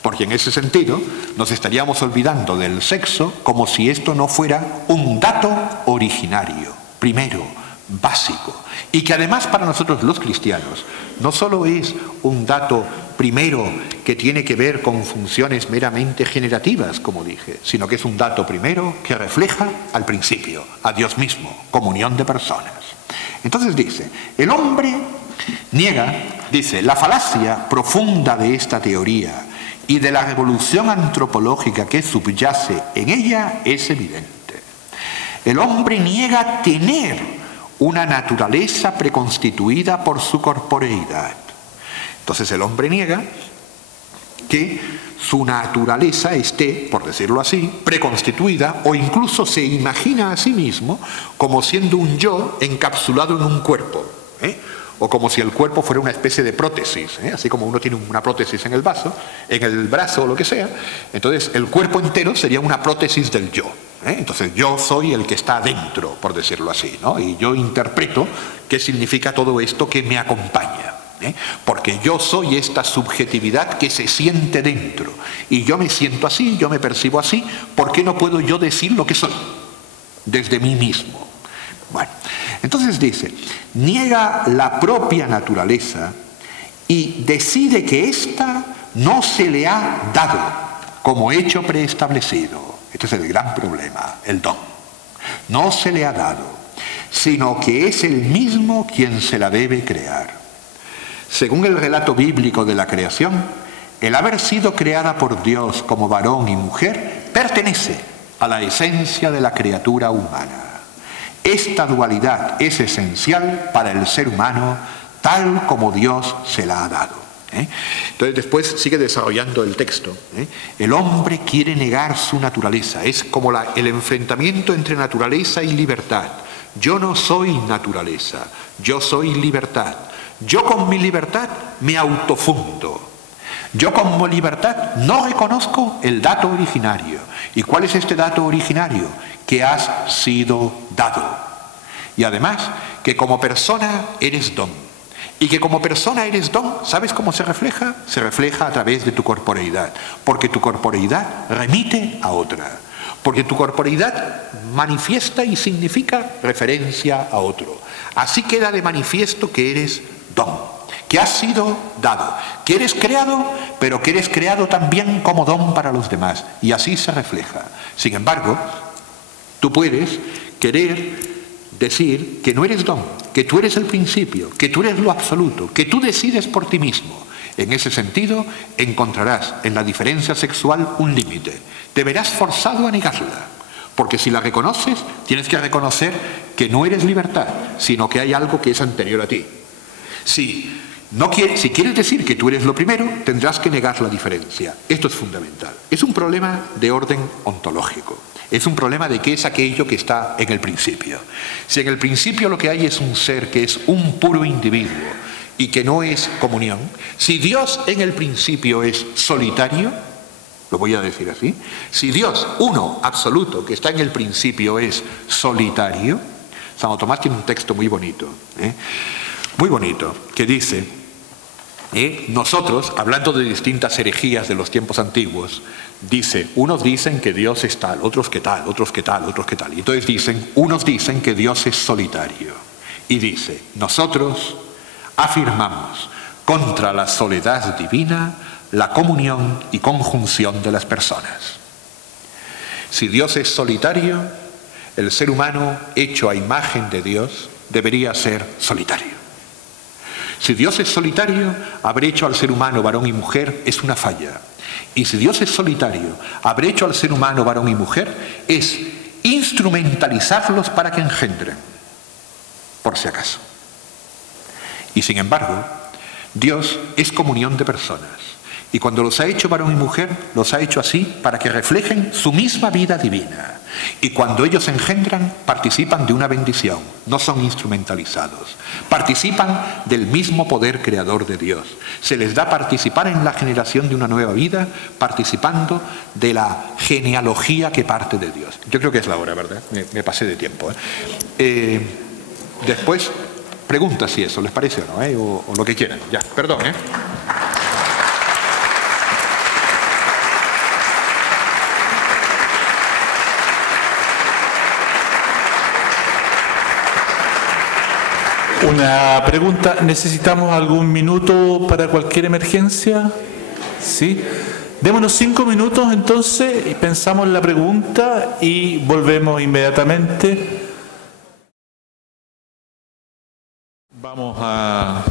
Porque en ese sentido nos estaríamos olvidando del sexo como si esto no fuera un dato originario, primero, básico, y que además para nosotros los cristianos no solo es un dato primero que tiene que ver con funciones meramente generativas, como dije, sino que es un dato primero que refleja al principio, a Dios mismo, comunión de personas. Entonces dice, el hombre niega, dice, la falacia profunda de esta teoría y de la revolución antropológica que subyace en ella es evidente. El hombre niega tener una naturaleza preconstituida por su corporeidad. Entonces el hombre niega que su naturaleza esté, por decirlo así, preconstituida o incluso se imagina a sí mismo como siendo un yo encapsulado en un cuerpo, o como si el cuerpo fuera una especie de prótesis, así como uno tiene una prótesis en el brazo o lo que sea, entonces el cuerpo entero sería una prótesis del yo. Entonces yo soy el que está adentro, por decirlo así, ¿no? Y yo interpreto qué significa todo esto que me acompaña. Porque yo soy esta subjetividad que se siente dentro y yo me siento así, yo me percibo así, ¿por qué no puedo yo decir lo que soy desde mí mismo? Bueno, entonces dice, niega la propia naturaleza y decide que ésta no se le ha dado como hecho preestablecido. Este es el gran problema, el don. No se le ha dado, sino que es el mismo quien se la debe crear. Según el relato bíblico de la creación, el haber sido creada por Dios como varón y mujer, pertenece a la esencia de la criatura humana. Esta dualidad es esencial para el ser humano tal como Dios se la ha dado. Entonces después sigue desarrollando el texto. El hombre quiere negar su naturaleza. Es como el enfrentamiento entre naturaleza y libertad. Yo no soy naturaleza, yo soy libertad. Yo con mi libertad me autofundo. Yo como libertad no reconozco el dato originario. ¿Y cuál es este dato originario? Que has sido dado. Y además, que como persona eres don. Y que como persona eres don, ¿sabes cómo se refleja? Se refleja a través de tu corporeidad. Porque tu corporeidad remite a otra. Porque tu corporeidad manifiesta y significa referencia a otro. Así queda de manifiesto que eres don. Que has sido dado, que eres creado, pero que eres creado también como don para los demás. Y así se refleja. Sin embargo, tú puedes querer decir que no eres don, que tú eres el principio, que tú eres lo absoluto, que tú decides por ti mismo. En ese sentido, encontrarás en la diferencia sexual un límite. Te verás forzado a negarla, porque si la reconoces, tienes que reconocer que no eres libertad, sino que hay algo que es anterior a ti. Si quieres decir que tú eres lo primero, tendrás que negar la diferencia. Esto es fundamental. Es un problema de orden ontológico. Es un problema de qué es aquello que está en el principio. Si en el principio lo que hay es un ser que es un puro individuo y que no es comunión, si Dios en el principio es solitario, lo voy a decir así, si Dios, uno, absoluto, que está en el principio es solitario, Santo Tomás tiene un texto muy bonito, muy bonito, que dice, nosotros, hablando de distintas herejías de los tiempos antiguos, dice, unos dicen que Dios es tal, otros que tal, otros que tal, otros que tal. Y entonces unos dicen que Dios es solitario. Y dice, nosotros afirmamos contra la soledad divina la comunión y conjunción de las personas. Si Dios es solitario, el ser humano hecho a imagen de Dios debería ser solitario. Si Dios es solitario, haber hecho al ser humano varón y mujer es una falla. Y si Dios es solitario, haber hecho al ser humano varón y mujer es instrumentalizarlos para que engendren, por si acaso. Y sin embargo, Dios es comunión de personas. Y cuando los ha hecho varón y mujer, los ha hecho así para que reflejen su misma vida divina. Y cuando ellos engendran, participan de una bendición, no son instrumentalizados. Participan del mismo poder creador de Dios. Se les da participar en la generación de una nueva vida, participando de la genealogía que parte de Dios. Yo creo que es la hora, ¿verdad? Me pasé de tiempo. Después, pregunta si eso les parece o no, o lo que quieran. Ya, perdón, Una pregunta, ¿necesitamos algún minuto para cualquier emergencia? ¿Sí? Démonos 5 minutos entonces y pensamos la pregunta y volvemos inmediatamente. Vamos a...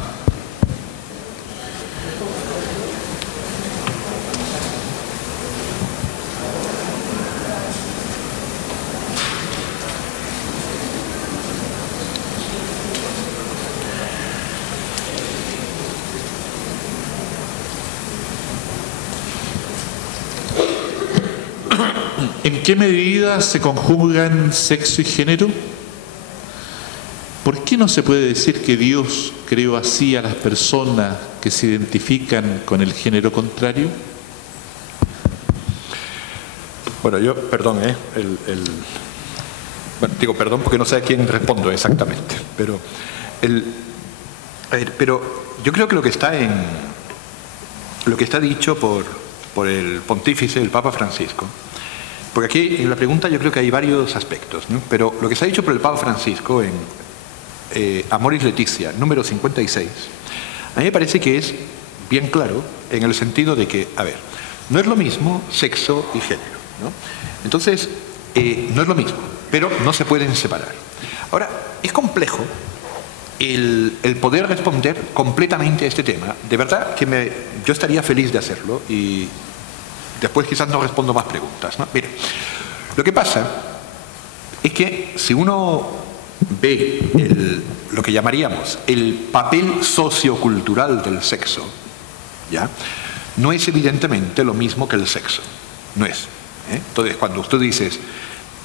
¿En qué medida se conjugan sexo y género? ¿Por qué no se puede decir que Dios creó así a las personas que se identifican con el género contrario? Bueno, yo, perdón, bueno, digo perdón porque no sé a quién respondo exactamente, pero yo creo que lo que está dicho por el pontífice, el Papa Francisco, porque aquí en la pregunta yo creo que hay varios aspectos, ¿no? Pero lo que se ha dicho por el Papa Francisco en Amoris Laetitia, número 56, a mí me parece que es bien claro en el sentido de que, a ver, no es lo mismo sexo y género, ¿no? Entonces, no es lo mismo, pero no se pueden separar. Ahora, es complejo el poder responder completamente a este tema. De verdad que yo estaría feliz de hacerlo y después quizás no respondo más preguntas, ¿no? Mire, lo que pasa es que si uno ve lo que llamaríamos el papel sociocultural del sexo, ¿ya?, no es evidentemente lo mismo que el sexo. No es. Entonces, cuando tú dices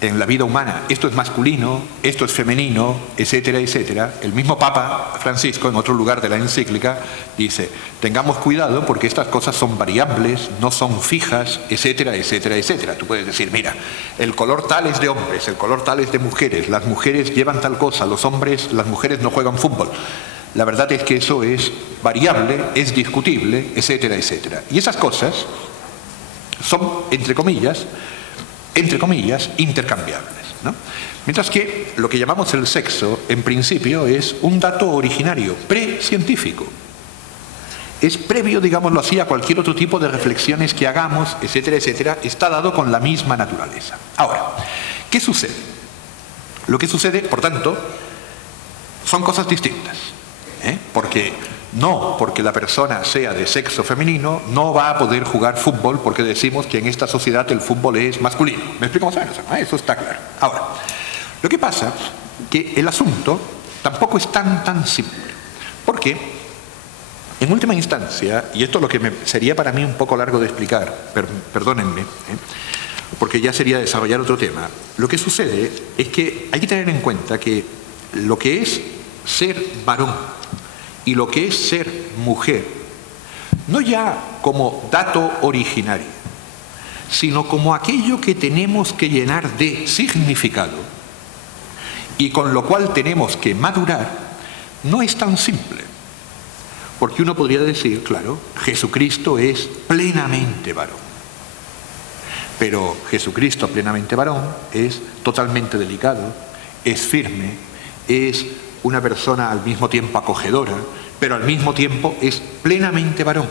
en la vida humana esto es masculino, esto es femenino, etcétera, etcétera, el mismo Papa Francisco en otro lugar de la encíclica dice: tengamos cuidado porque estas cosas son variables, no son fijas, etcétera, etcétera, etcétera. Tú puedes decir, mira, el color tal es de hombres, el color tal es de mujeres, las mujeres llevan tal cosa, los hombres, las mujeres no juegan fútbol. La verdad es que eso es variable, es discutible, etcétera, etcétera. Y esas cosas son, entre comillas, intercambiables, ¿no? Mientras que lo que llamamos el sexo, en principio, es un dato originario, precientífico. Es previo, digámoslo así, a cualquier otro tipo de reflexiones que hagamos, etcétera, etcétera. Está dado con la misma naturaleza. Ahora, ¿qué sucede? Lo que sucede, por tanto, son cosas distintas. Porque la persona sea de sexo femenino no va a poder jugar fútbol porque decimos que en esta sociedad el fútbol es masculino. ¿Me explico más o menos? Eso está claro. Ahora, lo que pasa es que el asunto tampoco es tan simple. Porque, en última instancia, y esto es lo que sería para mí un poco largo de explicar, perdónenme, porque ya sería desarrollar otro tema, lo que sucede es que hay que tener en cuenta que lo que es ser varón y lo que es ser mujer, no ya como dato originario, sino como aquello que tenemos que llenar de significado y con lo cual tenemos que madurar, no es tan simple. Porque uno podría decir, claro, Jesucristo es plenamente varón. Pero Jesucristo plenamente varón es totalmente delicado, es firme, es una persona al mismo tiempo acogedora, pero al mismo tiempo es plenamente varón.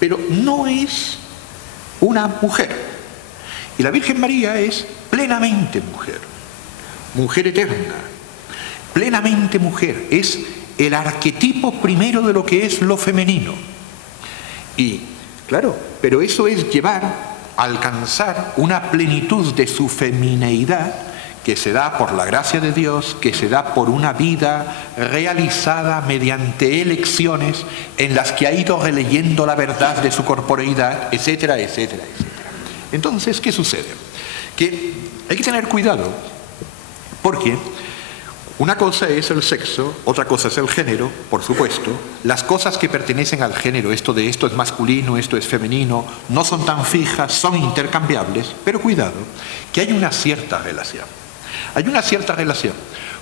Pero no es una mujer. Y la Virgen María es plenamente mujer, mujer eterna, plenamente mujer. Es el arquetipo primero de lo que es lo femenino. Y, claro, pero eso es alcanzar una plenitud de su femineidad que se da por la gracia de Dios, que se da por una vida realizada mediante elecciones en las que ha ido releyendo la verdad de su corporeidad, etcétera, etcétera, etcétera. Entonces, ¿qué sucede? Que hay que tener cuidado, porque una cosa es el sexo, otra cosa es el género, por supuesto. Las cosas que pertenecen al género, esto es masculino, esto es femenino, no son tan fijas, son intercambiables, pero cuidado, que hay una cierta relación. Hay una cierta relación,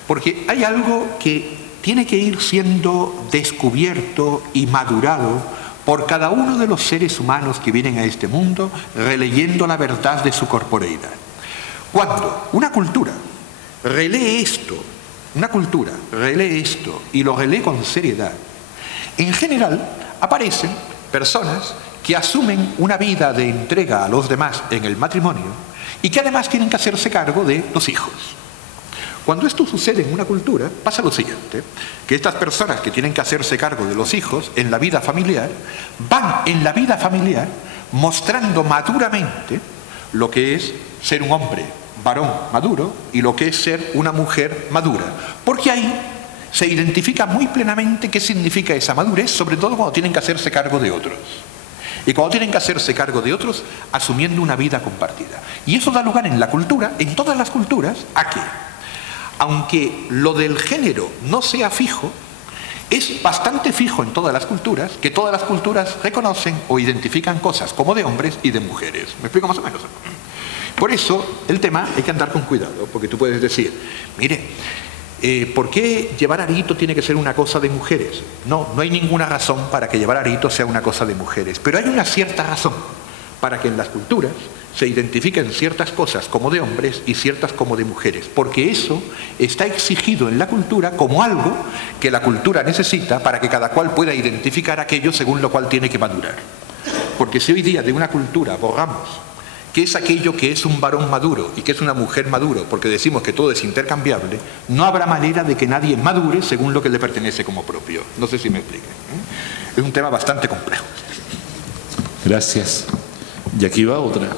porque hay algo que tiene que ir siendo descubierto y madurado por cada uno de los seres humanos que vienen a este mundo releyendo la verdad de su corporeidad. Cuando una cultura relee esto y lo relee con seriedad, en general aparecen personas que asumen una vida de entrega a los demás en el matrimonio y que además tienen que hacerse cargo de los hijos. Cuando esto sucede en una cultura, pasa lo siguiente, que estas personas que tienen que hacerse cargo de los hijos en la vida familiar, van en la vida familiar mostrando maduramente lo que es ser un hombre varón maduro y lo que es ser una mujer madura. Porque ahí se identifica muy plenamente qué significa esa madurez, sobre todo cuando tienen que hacerse cargo de otros. Y cuando tienen que hacerse cargo de otros, asumiendo una vida compartida. Y eso da lugar en la cultura, en todas las culturas, a que, aunque lo del género no sea fijo, es bastante fijo en todas las culturas, que todas las culturas reconocen o identifican cosas como de hombres y de mujeres. ¿Me explico más o menos? Por eso, el tema hay que andar con cuidado, porque tú puedes decir, mire, ¿por qué llevar arito tiene que ser una cosa de mujeres? No hay ninguna razón para que llevar arito sea una cosa de mujeres, pero hay una cierta razón para que en las culturas se identifiquen ciertas cosas como de hombres y ciertas como de mujeres, porque eso está exigido en la cultura como algo que la cultura necesita para que cada cual pueda identificar aquello según lo cual tiene que madurar. Porque si hoy día de una cultura borramos que es aquello que es un varón maduro y que es una mujer maduro, porque decimos que todo es intercambiable, no habrá manera de que nadie madure según lo que le pertenece como propio. No sé si me explique. Es un tema bastante complejo. Gracias. Y aquí va otra.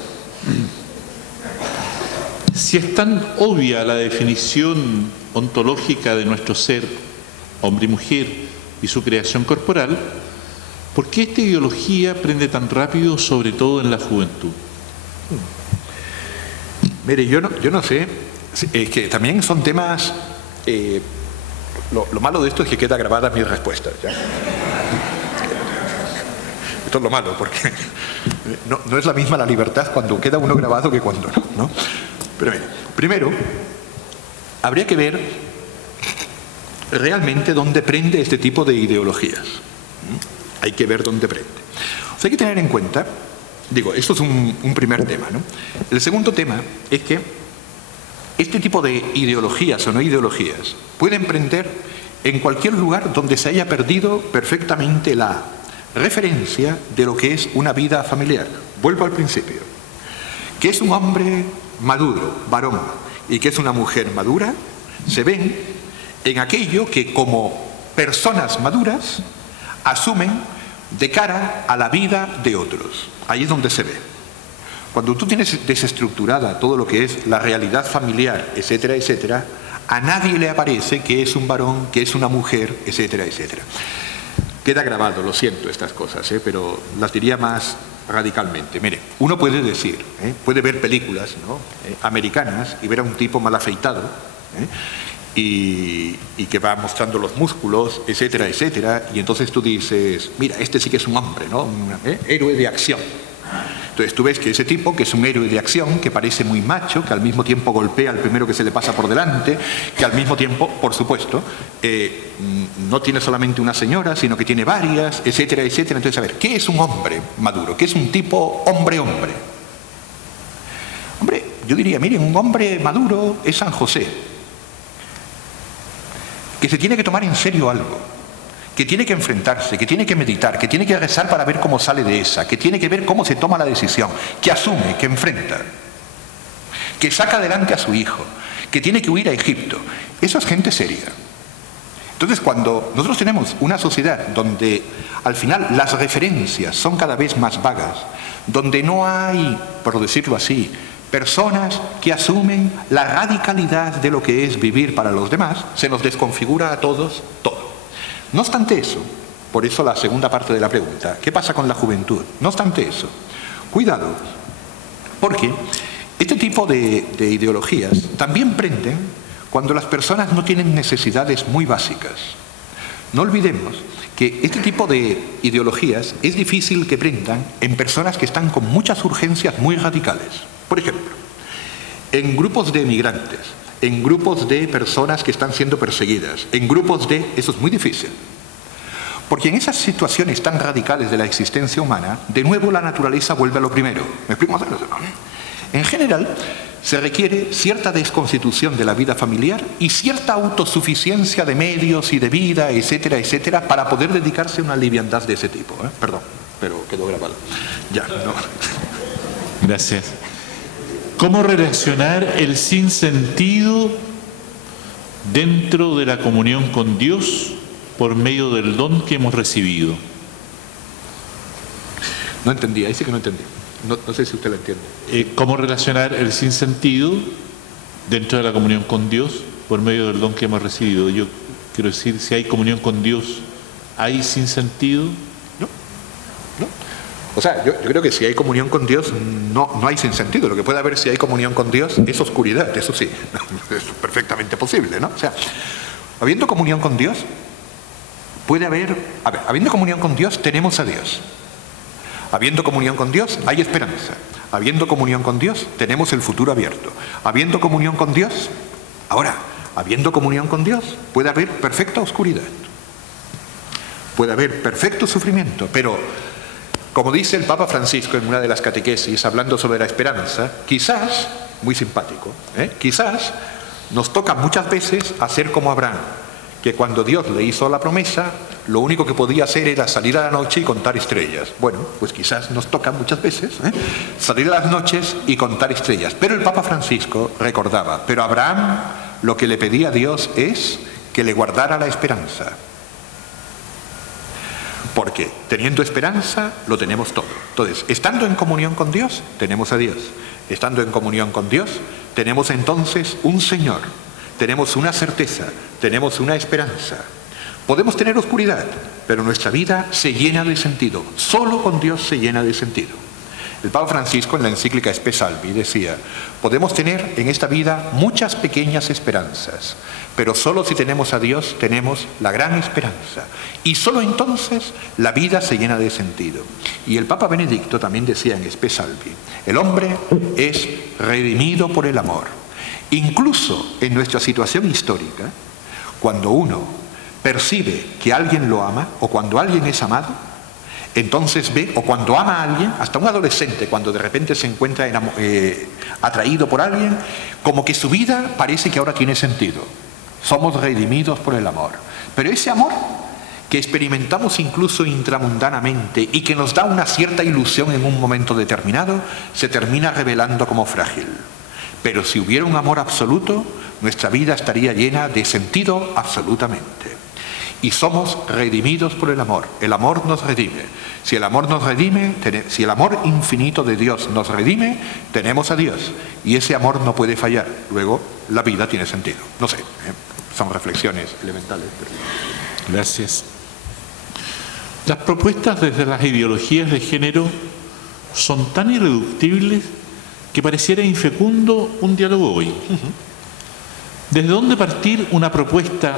Si es tan obvia la definición ontológica de nuestro ser, hombre y mujer, y su creación corporal, ¿por qué esta ideología prende tan rápido, sobre todo en la juventud? Mire, yo no sé, es que también son temas, lo malo de esto es que queda grabada mis respuestas, ¿ya? Esto es lo malo, porque no es la misma la libertad cuando queda uno grabado que cuando no. Pero mira, primero, habría que ver realmente dónde prende este tipo de ideologías. Hay que ver dónde prende. O sea, hay que tener en cuenta, digo, esto es un primer tema, ¿no? El segundo tema es que este tipo de ideologías o no ideologías pueden prender en cualquier lugar donde se haya perdido perfectamente la referencia de lo que es una vida familiar. Vuelvo al principio. Que es un hombre maduro, varón, y que es una mujer madura, se ven en aquello que como personas maduras asumen de cara a la vida de otros. Ahí es donde se ve. Cuando tú tienes desestructurada todo lo que es la realidad familiar, etcétera, etcétera, a nadie le aparece que es un varón, que es una mujer, etcétera, etcétera. Queda grabado, lo siento, estas cosas, pero las diría más radicalmente. Mire, uno puede decir, puede ver películas, ¿no?, americanas y ver a un tipo mal afeitado, y que va mostrando los músculos, etcétera, etcétera, y entonces tú dices, mira, este sí que es un hombre, ¿no?, un héroe de acción. Entonces tú ves que ese tipo, que es un héroe de acción, que parece muy macho, que al mismo tiempo golpea al primero que se le pasa por delante, que al mismo tiempo, por supuesto, no tiene solamente una señora, sino que tiene varias, etcétera, etcétera. Entonces, a ver, ¿qué es un hombre maduro? ¿Qué es un tipo hombre-hombre? Hombre, yo diría, miren, un hombre maduro es San José, que se tiene que tomar en serio algo, que tiene que enfrentarse, que tiene que meditar, que tiene que rezar para ver cómo sale de esa, que tiene que ver cómo se toma la decisión, que asume, que enfrenta, que saca adelante a su hijo, que tiene que huir a Egipto. Eso es gente seria. Entonces, cuando nosotros tenemos una sociedad donde al final las referencias son cada vez más vagas, donde no hay, por decirlo así, personas que asumen la radicalidad de lo que es vivir para los demás, se nos desconfigura a todos todo. No obstante eso, por eso la segunda parte de la pregunta, ¿qué pasa con la juventud? No obstante eso, cuidado, porque este tipo de ideologías también prenden cuando las personas no tienen necesidades muy básicas. No olvidemos que este tipo de ideologías es difícil que prendan en personas que están con muchas urgencias muy radicales. Por ejemplo, en grupos de emigrantes, en grupos de personas que están siendo perseguidas, en grupos de... Eso es muy difícil. Porque en esas situaciones tan radicales de la existencia humana, de nuevo la naturaleza vuelve a lo primero. ¿Me explico más o menos? En general, se requiere cierta desconstitución de la vida familiar y cierta autosuficiencia de medios y de vida, etcétera, etcétera, para poder dedicarse a una liviandad de ese tipo. Perdón, pero quedó grabado. Ya, no. Gracias. ¿Cómo relacionar el sinsentido dentro de la comunión con Dios por medio del don que hemos recibido? No entendí, ahí sí que no entendí. No sé si usted lo entiende. ¿Cómo relacionar el sinsentido dentro de la comunión con Dios por medio del don que hemos recibido? Yo quiero decir, si hay comunión con Dios, ¿hay sinsentido? No. O sea, yo creo que si hay comunión con Dios, no hay sinsentido. Lo que puede haber si hay comunión con Dios es oscuridad, eso sí. Es perfectamente posible, ¿no? O sea, habiendo comunión con Dios, puede haber... A ver, habiendo comunión con Dios, tenemos a Dios. Habiendo comunión con Dios, hay esperanza. Habiendo comunión con Dios, tenemos el futuro abierto. Habiendo comunión con Dios, ahora, habiendo comunión con Dios, puede haber perfecta oscuridad. Puede haber perfecto sufrimiento, pero, como dice el Papa Francisco en una de las catequesis, hablando sobre la esperanza, quizás, muy simpático, quizás nos toca muchas veces hacer como Abraham, que cuando Dios le hizo la promesa, lo único que podía hacer era salir a la noche y contar estrellas. Bueno, pues quizás nos toca muchas veces salir a las noches y contar estrellas. Pero el Papa Francisco recordaba, pero Abraham lo que le pedía a Dios es que le guardara la esperanza. Porque teniendo esperanza lo tenemos todo. Entonces, estando en comunión con Dios, tenemos a Dios. Estando en comunión con Dios, tenemos entonces un Señor. Tenemos una certeza, tenemos una esperanza. Podemos tener oscuridad, pero nuestra vida se llena de sentido. Solo con Dios se llena de sentido. El Papa Francisco en la encíclica Spe Salvi decía, podemos tener en esta vida muchas pequeñas esperanzas, pero solo si tenemos a Dios tenemos la gran esperanza. Y solo entonces la vida se llena de sentido. Y el Papa Benedicto también decía en Spe Salvi, el hombre es redimido por el amor. Incluso en nuestra situación histórica, cuando uno percibe que alguien lo ama o cuando alguien es amado, entonces ve, o cuando ama a alguien, hasta un adolescente, cuando de repente se encuentra atraído por alguien, como que su vida parece que ahora tiene sentido. Somos redimidos por el amor. Pero ese amor que experimentamos incluso intramundanamente y que nos da una cierta ilusión en un momento determinado, se termina revelando como frágil. Pero si hubiera un amor absoluto, nuestra vida estaría llena de sentido absolutamente. Y somos redimidos por el amor. El amor nos redime. Si el amor nos redime, si el amor infinito de Dios nos redime, tenemos a Dios. Y ese amor no puede fallar. Luego, la vida tiene sentido. No sé, son reflexiones elementales. Gracias. Las propuestas desde las ideologías de género son tan irreductibles que pareciera infecundo un diálogo hoy. ¿Desde dónde partir una propuesta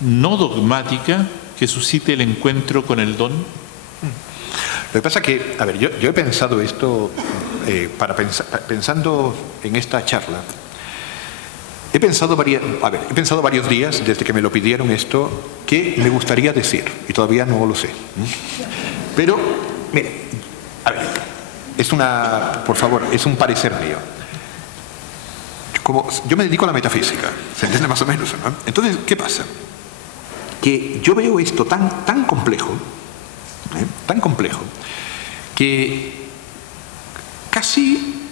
no dogmática que suscite el encuentro con el don? Lo que pasa que, a ver, yo he pensado esto, pensando en esta charla, he pensado varios días desde que me lo pidieron esto, que me gustaría decir, y todavía no lo sé. Pero, mire, a ver, por favor, es un parecer mío. Como yo me dedico a la metafísica, ¿se entiende más o menos, no? Entonces, ¿qué pasa? Que yo veo esto tan complejo, que casi,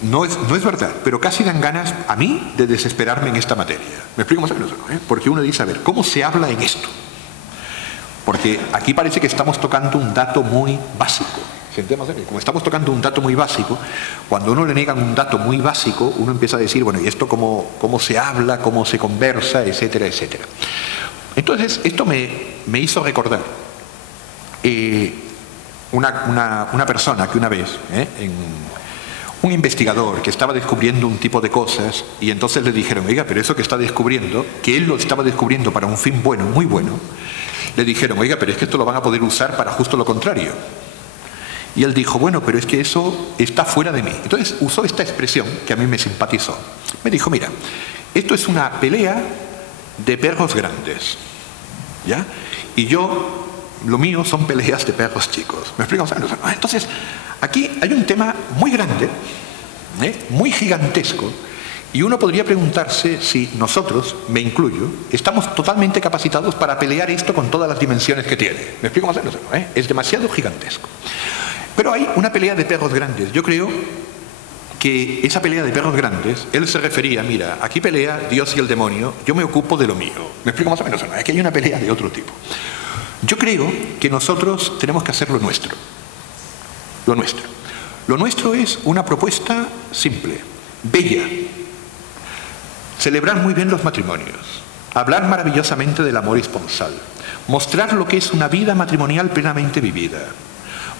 no es verdad, pero casi dan ganas a mí de desesperarme en esta materia. ¿Me explico más o menos? Porque uno dice, a ver, ¿cómo se habla en esto? Porque aquí parece que estamos tocando un dato muy básico. Como estamos tocando un dato muy básico, cuando uno le niegan un dato muy básico, uno empieza a decir, bueno, ¿y esto cómo se habla, cómo se conversa, etcétera, etcétera? Entonces, esto me hizo recordar una persona que una vez, un investigador que estaba descubriendo un tipo de cosas, y entonces le dijeron, oiga, pero eso que está descubriendo, que él lo estaba descubriendo para un fin bueno, muy bueno, le dijeron, oiga, pero es que esto lo van a poder usar para justo lo contrario. Y él dijo, bueno, pero es que eso está fuera de mí. Entonces usó esta expresión que a mí me simpatizó. Me dijo, mira, esto es una pelea de perros grandes, ¿ya? Y lo mío son peleas de perros chicos. ¿Me explico? Entonces, aquí hay un tema muy grande, muy gigantesco, y uno podría preguntarse si nosotros, me incluyo, estamos totalmente capacitados para pelear esto con todas las dimensiones que tiene. ¿Me explico más o menos? Es demasiado gigantesco. Pero hay una pelea de perros grandes. Yo creo que esa pelea de perros grandes, él se refería, mira, aquí pelea Dios y el demonio, yo me ocupo de lo mío. ¿Me explico más o menos? Es que hay una pelea de otro tipo. Yo creo que nosotros tenemos que hacer lo nuestro. Lo nuestro. Lo nuestro es una propuesta simple, bella. Celebrar muy bien los matrimonios, hablar maravillosamente del amor esponsal, mostrar lo que es una vida matrimonial plenamente vivida,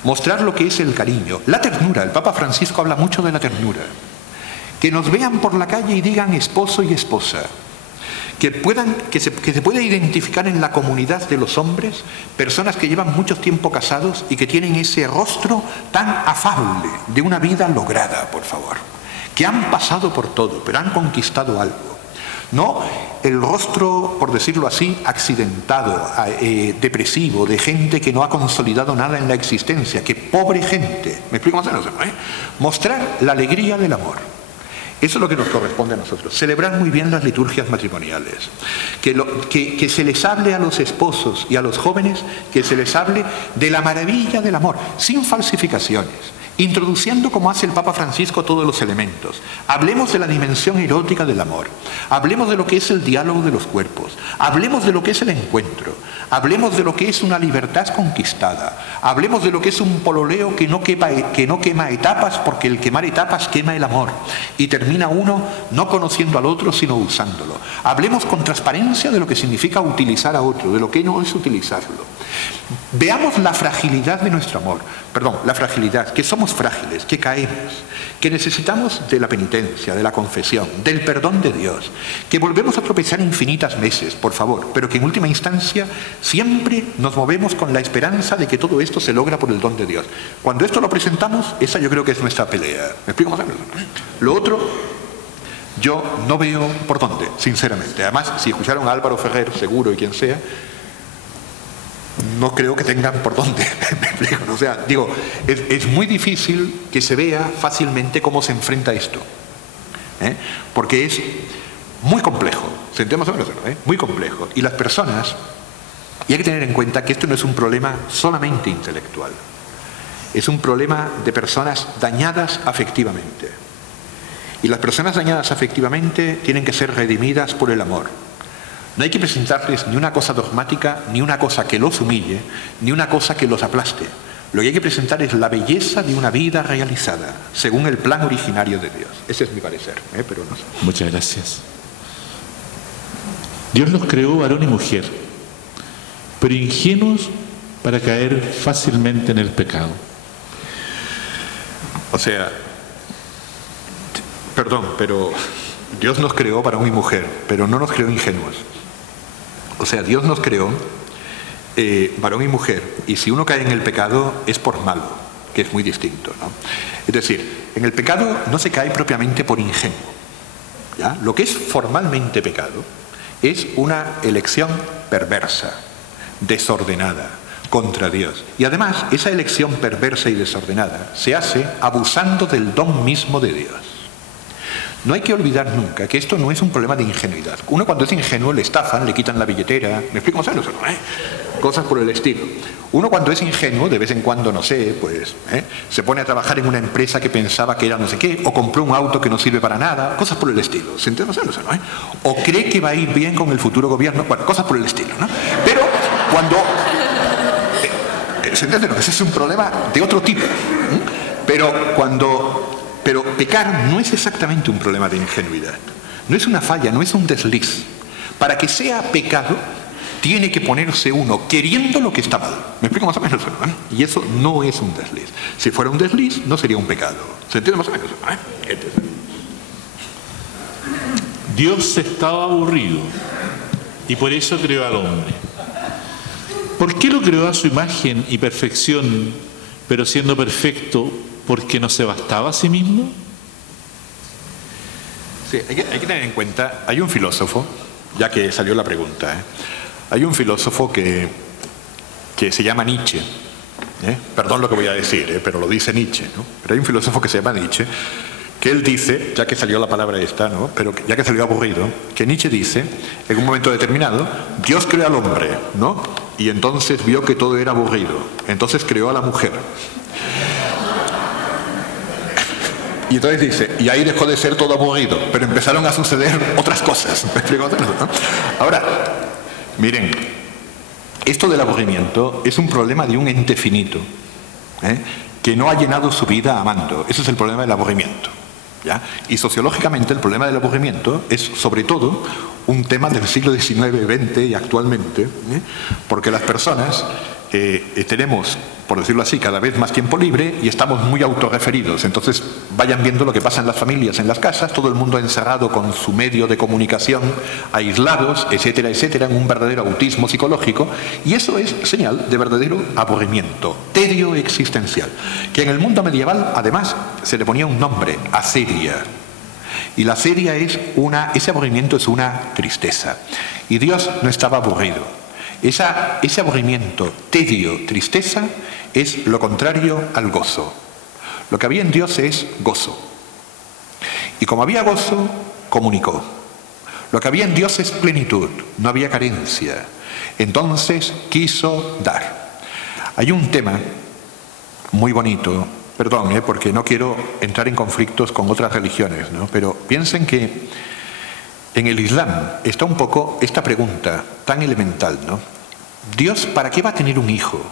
mostrar lo que es el cariño, la ternura. El Papa Francisco habla mucho de la ternura. Que nos vean por la calle y digan esposo y esposa. Que se pueda identificar en la comunidad de los hombres personas que llevan mucho tiempo casados y que tienen ese rostro tan afable de una vida lograda, por favor. Que han pasado por todo, pero han conquistado algo. No el rostro, por decirlo así, accidentado, depresivo, de gente que no ha consolidado nada en la existencia, que pobre gente. ¿Me explico más o menos? Mostrar la alegría del amor. Eso es lo que nos corresponde a nosotros. Celebrar muy bien las liturgias matrimoniales. Que se les hable a los esposos y a los jóvenes, que se les hable de la maravilla del amor, sin falsificaciones, introduciendo, como hace el Papa Francisco, todos los elementos. Hablemos de la dimensión erótica del amor. Hablemos de lo que es el diálogo de los cuerpos. Hablemos de lo que es el encuentro. Hablemos de lo que es una libertad conquistada. Hablemos de lo que es un pololeo que no quema etapas, porque el quemar etapas quema el amor. Y termina uno no conociendo al otro, sino usándolo. Hablemos con transparencia de lo que significa utilizar a otro, de lo que no es utilizarlo. Veamos la fragilidad de nuestro amor. Perdón, la fragilidad, que somos frágiles, que caemos, que necesitamos de la penitencia, de la confesión, del perdón de Dios, que volvemos a tropezar infinitas veces, por favor, pero que en última instancia siempre nos movemos con la esperanza de que todo esto se logra por el don de Dios. Cuando esto lo presentamos, esa yo creo que es nuestra pelea. ¿Me explico más o menos? Lo otro, yo no veo por dónde, sinceramente. Además, si escucharon a Álvaro Ferrer, seguro, y quien sea, no creo que tengan por dónde. O sea, digo, es muy difícil que se vea fácilmente cómo se enfrenta esto, porque es muy complejo. ¿Se entiende más o menos? Muy complejo. Y las personas, y hay que tener en cuenta que esto no es un problema solamente intelectual, es un problema de personas dañadas afectivamente. Y las personas dañadas afectivamente tienen que ser redimidas por el amor. No hay que presentarles ni una cosa dogmática, ni una cosa que los humille, ni una cosa que los aplaste. Lo que hay que presentar es la belleza de una vida realizada, según el plan originario de Dios. Ese es mi parecer, pero no sé. Muchas gracias. Dios los creó varón y mujer, pero ingenuos para caer fácilmente en el pecado. O sea, perdón, pero Dios nos creó varón y mujer, pero no nos creó ingenuos. O sea, Dios nos creó varón y mujer, y si uno cae en el pecado es por malo, que es muy distinto, ¿no? Es decir, en el pecado no se cae propiamente por ingenuo, ¿ya? Lo que es formalmente pecado es una elección perversa, desordenada, contra Dios. Y además, esa elección perversa y desordenada se hace abusando del don mismo de Dios. No hay que olvidar nunca que esto no es un problema de ingenuidad. Uno cuando es ingenuo le estafan, le quitan la billetera, ¿me explico más o menos? Cosas por el estilo. Uno cuando es ingenuo, de vez en cuando, no sé, pues se pone a trabajar en una empresa que pensaba que era no sé qué, o compró un auto que no sirve para nada, cosas por el estilo. ¿Se entiende más o menos? O cree que va a ir bien con el futuro gobierno, bueno, cosas por el estilo, ¿no? Pero cuando... ¿se entiende? Ese es un problema de otro tipo. Pero pecar no es exactamente un problema de ingenuidad. No es una falla, no es un desliz. Para que sea pecado, tiene que ponerse uno queriendo lo que está mal. ¿Me explico más o menos? Y eso no es un desliz. Si fuera un desliz, no sería un pecado. ¿Se entiende más o menos? Dios estaba aburrido y por eso creó al hombre. ¿Por qué lo creó a su imagen y perfección, pero siendo perfecto, porque no se bastaba a sí mismo? Sí, hay que tener en cuenta, hay un filósofo, ya que salió la pregunta, hay un filósofo que se llama Nietzsche, perdón lo que voy a decir, pero lo dice Nietzsche, ¿no? Pero hay un filósofo que se llama Nietzsche, que él dice, ya que salió la palabra esta, ¿no? Pero ya que salió aburrido, que Nietzsche dice, en un momento determinado, Dios creó al hombre, ¿no? Y entonces vio que todo era aburrido, entonces creó a la mujer. Y entonces dice, y ahí dejó de ser todo aburrido, pero empezaron a suceder otras cosas. ¿Me explico? Ahora, miren, esto del aburrimiento es un problema de un ente finito, que no ha llenado su vida amando. Ese es el problema del aburrimiento, ¿ya? Y sociológicamente el problema del aburrimiento es sobre todo un tema del siglo XIX, XX y actualmente, porque las personas tenemos, por decirlo así, cada vez más tiempo libre y estamos muy autorreferidos. Entonces vayan viendo lo que pasa en las familias, en las casas, todo el mundo encerrado con su medio de comunicación, aislados, etcétera, etcétera, en un verdadero autismo psicológico, y eso es señal de verdadero aburrimiento, tedio existencial, que en el mundo medieval además se le ponía un nombre, asedia. Y la asedia es ese aburrimiento es una tristeza. Y Dios no estaba aburrido. Ese aburrimiento, tedio, tristeza, es lo contrario al gozo. Lo que había en Dios es gozo. Y como había gozo, comunicó. Lo que había en Dios es plenitud, no había carencia. Entonces quiso dar. Hay un tema muy bonito, perdón, porque no quiero entrar en conflictos con otras religiones, ¿no? Pero piensen que en el Islam está un poco esta pregunta tan elemental, ¿no? Dios, ¿para qué va a tener un hijo?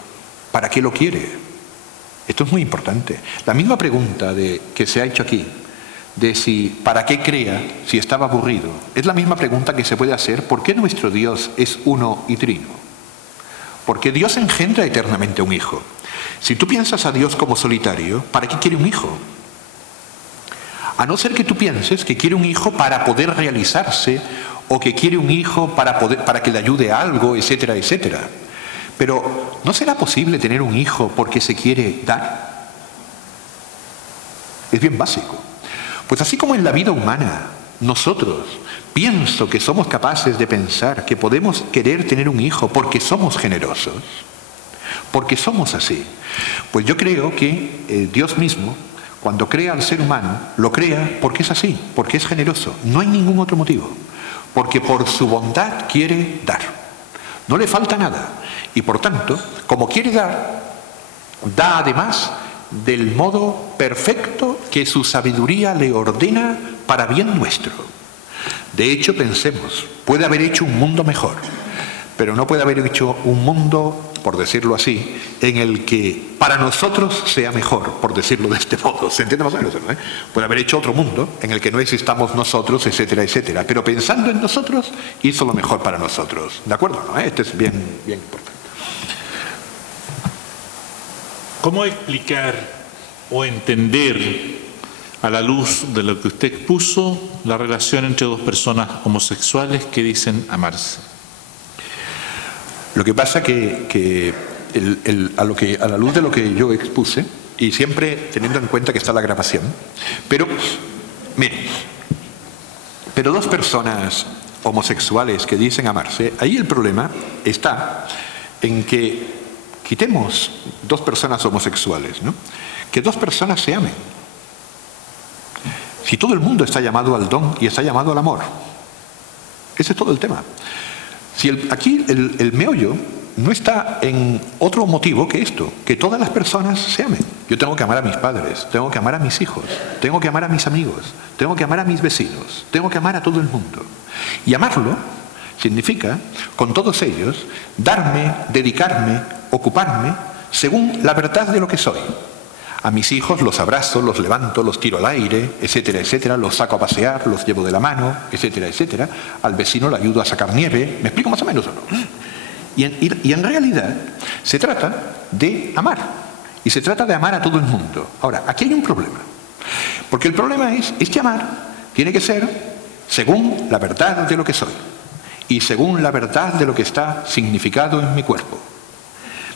¿Para qué lo quiere? Esto es muy importante. La misma pregunta que se ha hecho aquí, de si para qué crea, si estaba aburrido, es la misma pregunta que se puede hacer: ¿por qué nuestro Dios es uno y trino? Porque Dios engendra eternamente un hijo. Si tú piensas a Dios como solitario, ¿para qué quiere un hijo? A no ser que tú pienses que quiere un hijo para poder realizarse, o que quiere un hijo para que le ayude a algo, etcétera, etcétera. Pero ¿no será posible tener un hijo porque se quiere dar? Es bien básico. Pues así como en la vida humana, nosotros pienso que somos capaces de pensar que podemos querer tener un hijo porque somos generosos, porque somos así. Pues yo creo que Dios mismo, cuando crea al ser humano, lo crea porque es así, porque es generoso. No hay ningún otro motivo. Porque por su bondad quiere dar. No le falta nada. Y por tanto, como quiere dar, da además del modo perfecto que su sabiduría le ordena para bien nuestro. De hecho, pensemos, puede haber hecho un mundo mejor, pero no puede haber hecho un mundo, por decirlo así, en el que para nosotros sea mejor, por decirlo de este modo. ¿Se entiende más o menos? ¿No? Puede haber hecho otro mundo en el que no existamos nosotros, etcétera, etcétera. Pero pensando en nosotros, hizo lo mejor para nosotros. ¿De acuerdo? ¿No? Esto es bien importante. ¿Cómo explicar o entender, a la luz de lo que usted expuso, la relación entre dos personas homosexuales que dicen amarse? Lo que pasa que a la luz de lo que yo expuse, y siempre teniendo en cuenta que está la grabación, pero mire, pero dos personas homosexuales que dicen amarse, ahí el problema está en que quitemos dos personas homosexuales, ¿no? Que dos personas se amen. Si todo el mundo está llamado al don y está llamado al amor, ese es todo el tema. Si aquí el meollo no está en otro motivo que esto, que todas las personas se amen. Yo tengo que amar a mis padres, tengo que amar a mis hijos, tengo que amar a mis amigos, tengo que amar a mis vecinos, tengo que amar a todo el mundo. Y amarlo significa, con todos ellos, darme, dedicarme, ocuparme, según la verdad de lo que soy. A mis hijos los abrazo, los levanto, los tiro al aire, etcétera, etcétera, los saco a pasear, los llevo de la mano, etcétera, etcétera. Al vecino le ayudo a sacar nieve. ¿Me explico más o menos o no? Y en realidad se trata de amar. Y se trata de amar a todo el mundo. Ahora, aquí hay un problema. Porque el problema es que amar tiene que ser según la verdad de lo que soy. Y según la verdad de lo que está significado en mi cuerpo.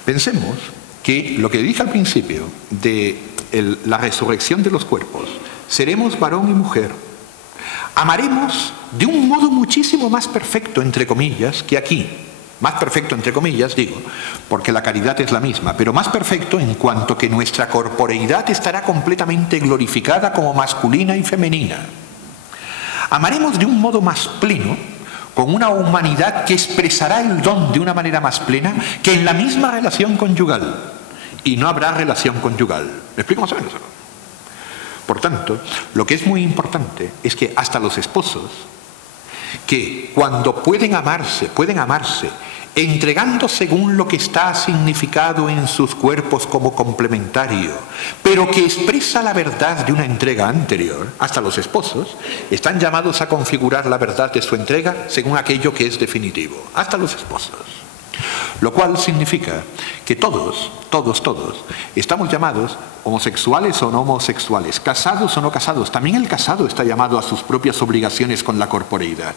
Pensemos que lo que dije al principio de la resurrección de los cuerpos, seremos varón y mujer, amaremos de un modo muchísimo más perfecto, entre comillas, que aquí. Más perfecto, entre comillas, digo, porque la caridad es la misma, pero más perfecto en cuanto que nuestra corporeidad estará completamente glorificada como masculina y femenina. Amaremos de un modo más pleno, con una humanidad que expresará el don de una manera más plena que en la misma relación conyugal. Y no habrá relación conyugal. ¿Me explico más o menos? Por tanto, lo que es muy importante es que hasta los esposos, que cuando pueden amarse, entregando según lo que está significado en sus cuerpos como complementario, pero que expresa la verdad de una entrega anterior, hasta los esposos están llamados a configurar la verdad de su entrega según aquello que es definitivo, hasta los esposos. Lo cual significa que todos, estamos llamados, homosexuales o no homosexuales, casados o no casados. También el casado está llamado a sus propias obligaciones con la corporeidad.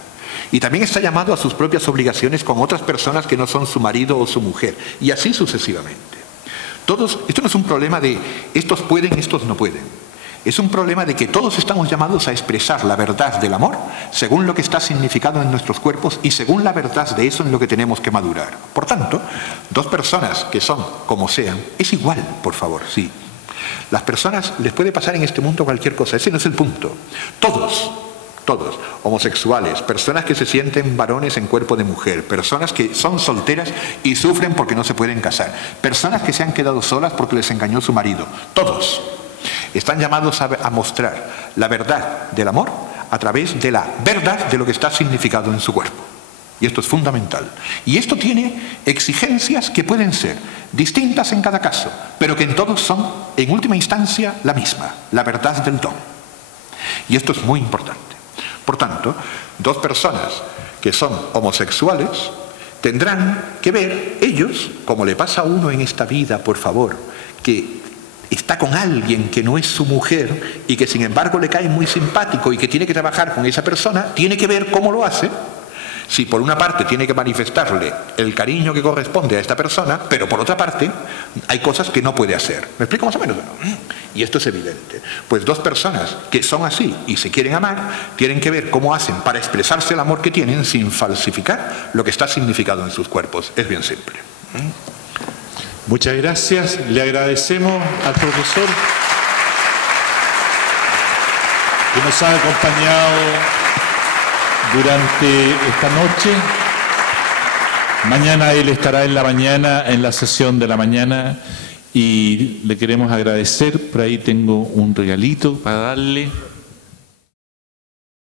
Y también está llamado a sus propias obligaciones con otras personas que no son su marido o su mujer. Y así sucesivamente. Esto no es un problema de estos pueden, estos no pueden. Es un problema de que todos estamos llamados a expresar la verdad del amor según lo que está significado en nuestros cuerpos y según la verdad de eso en lo que tenemos que madurar. Por tanto, dos personas que son como sean, es igual, por favor, sí. Las personas les puede pasar en este mundo cualquier cosa, ese no es el punto. Todos, homosexuales, personas que se sienten varones en cuerpo de mujer, personas que son solteras y sufren porque no se pueden casar, personas que se han quedado solas porque les engañó su marido, todos están llamados a mostrar la verdad del amor a través de la verdad de lo que está significado en su cuerpo. Y esto es fundamental. Y esto tiene exigencias que pueden ser distintas en cada caso, pero que en todos son, en última instancia, la misma, la verdad del don. Y esto es muy importante. Por tanto, dos personas que son homosexuales tendrán que ver ellos, como le pasa a uno en esta vida, por favor, que está con alguien que no es su mujer y que sin embargo le cae muy simpático y que tiene que trabajar con esa persona, tiene que ver cómo lo hace. Si por una parte tiene que manifestarle el cariño que corresponde a esta persona, pero por otra parte hay cosas que no puede hacer. ¿Me explico más o menos? Y esto es evidente. Pues dos personas que son así y se quieren amar, tienen que ver cómo hacen para expresarse el amor que tienen sin falsificar lo que está significado en sus cuerpos. Es bien simple. Muchas gracias. Le agradecemos al profesor que nos ha acompañado durante esta noche. Mañana él estará en la mañana, en la sesión de la mañana, y le queremos agradecer. Por ahí tengo un regalito para darle.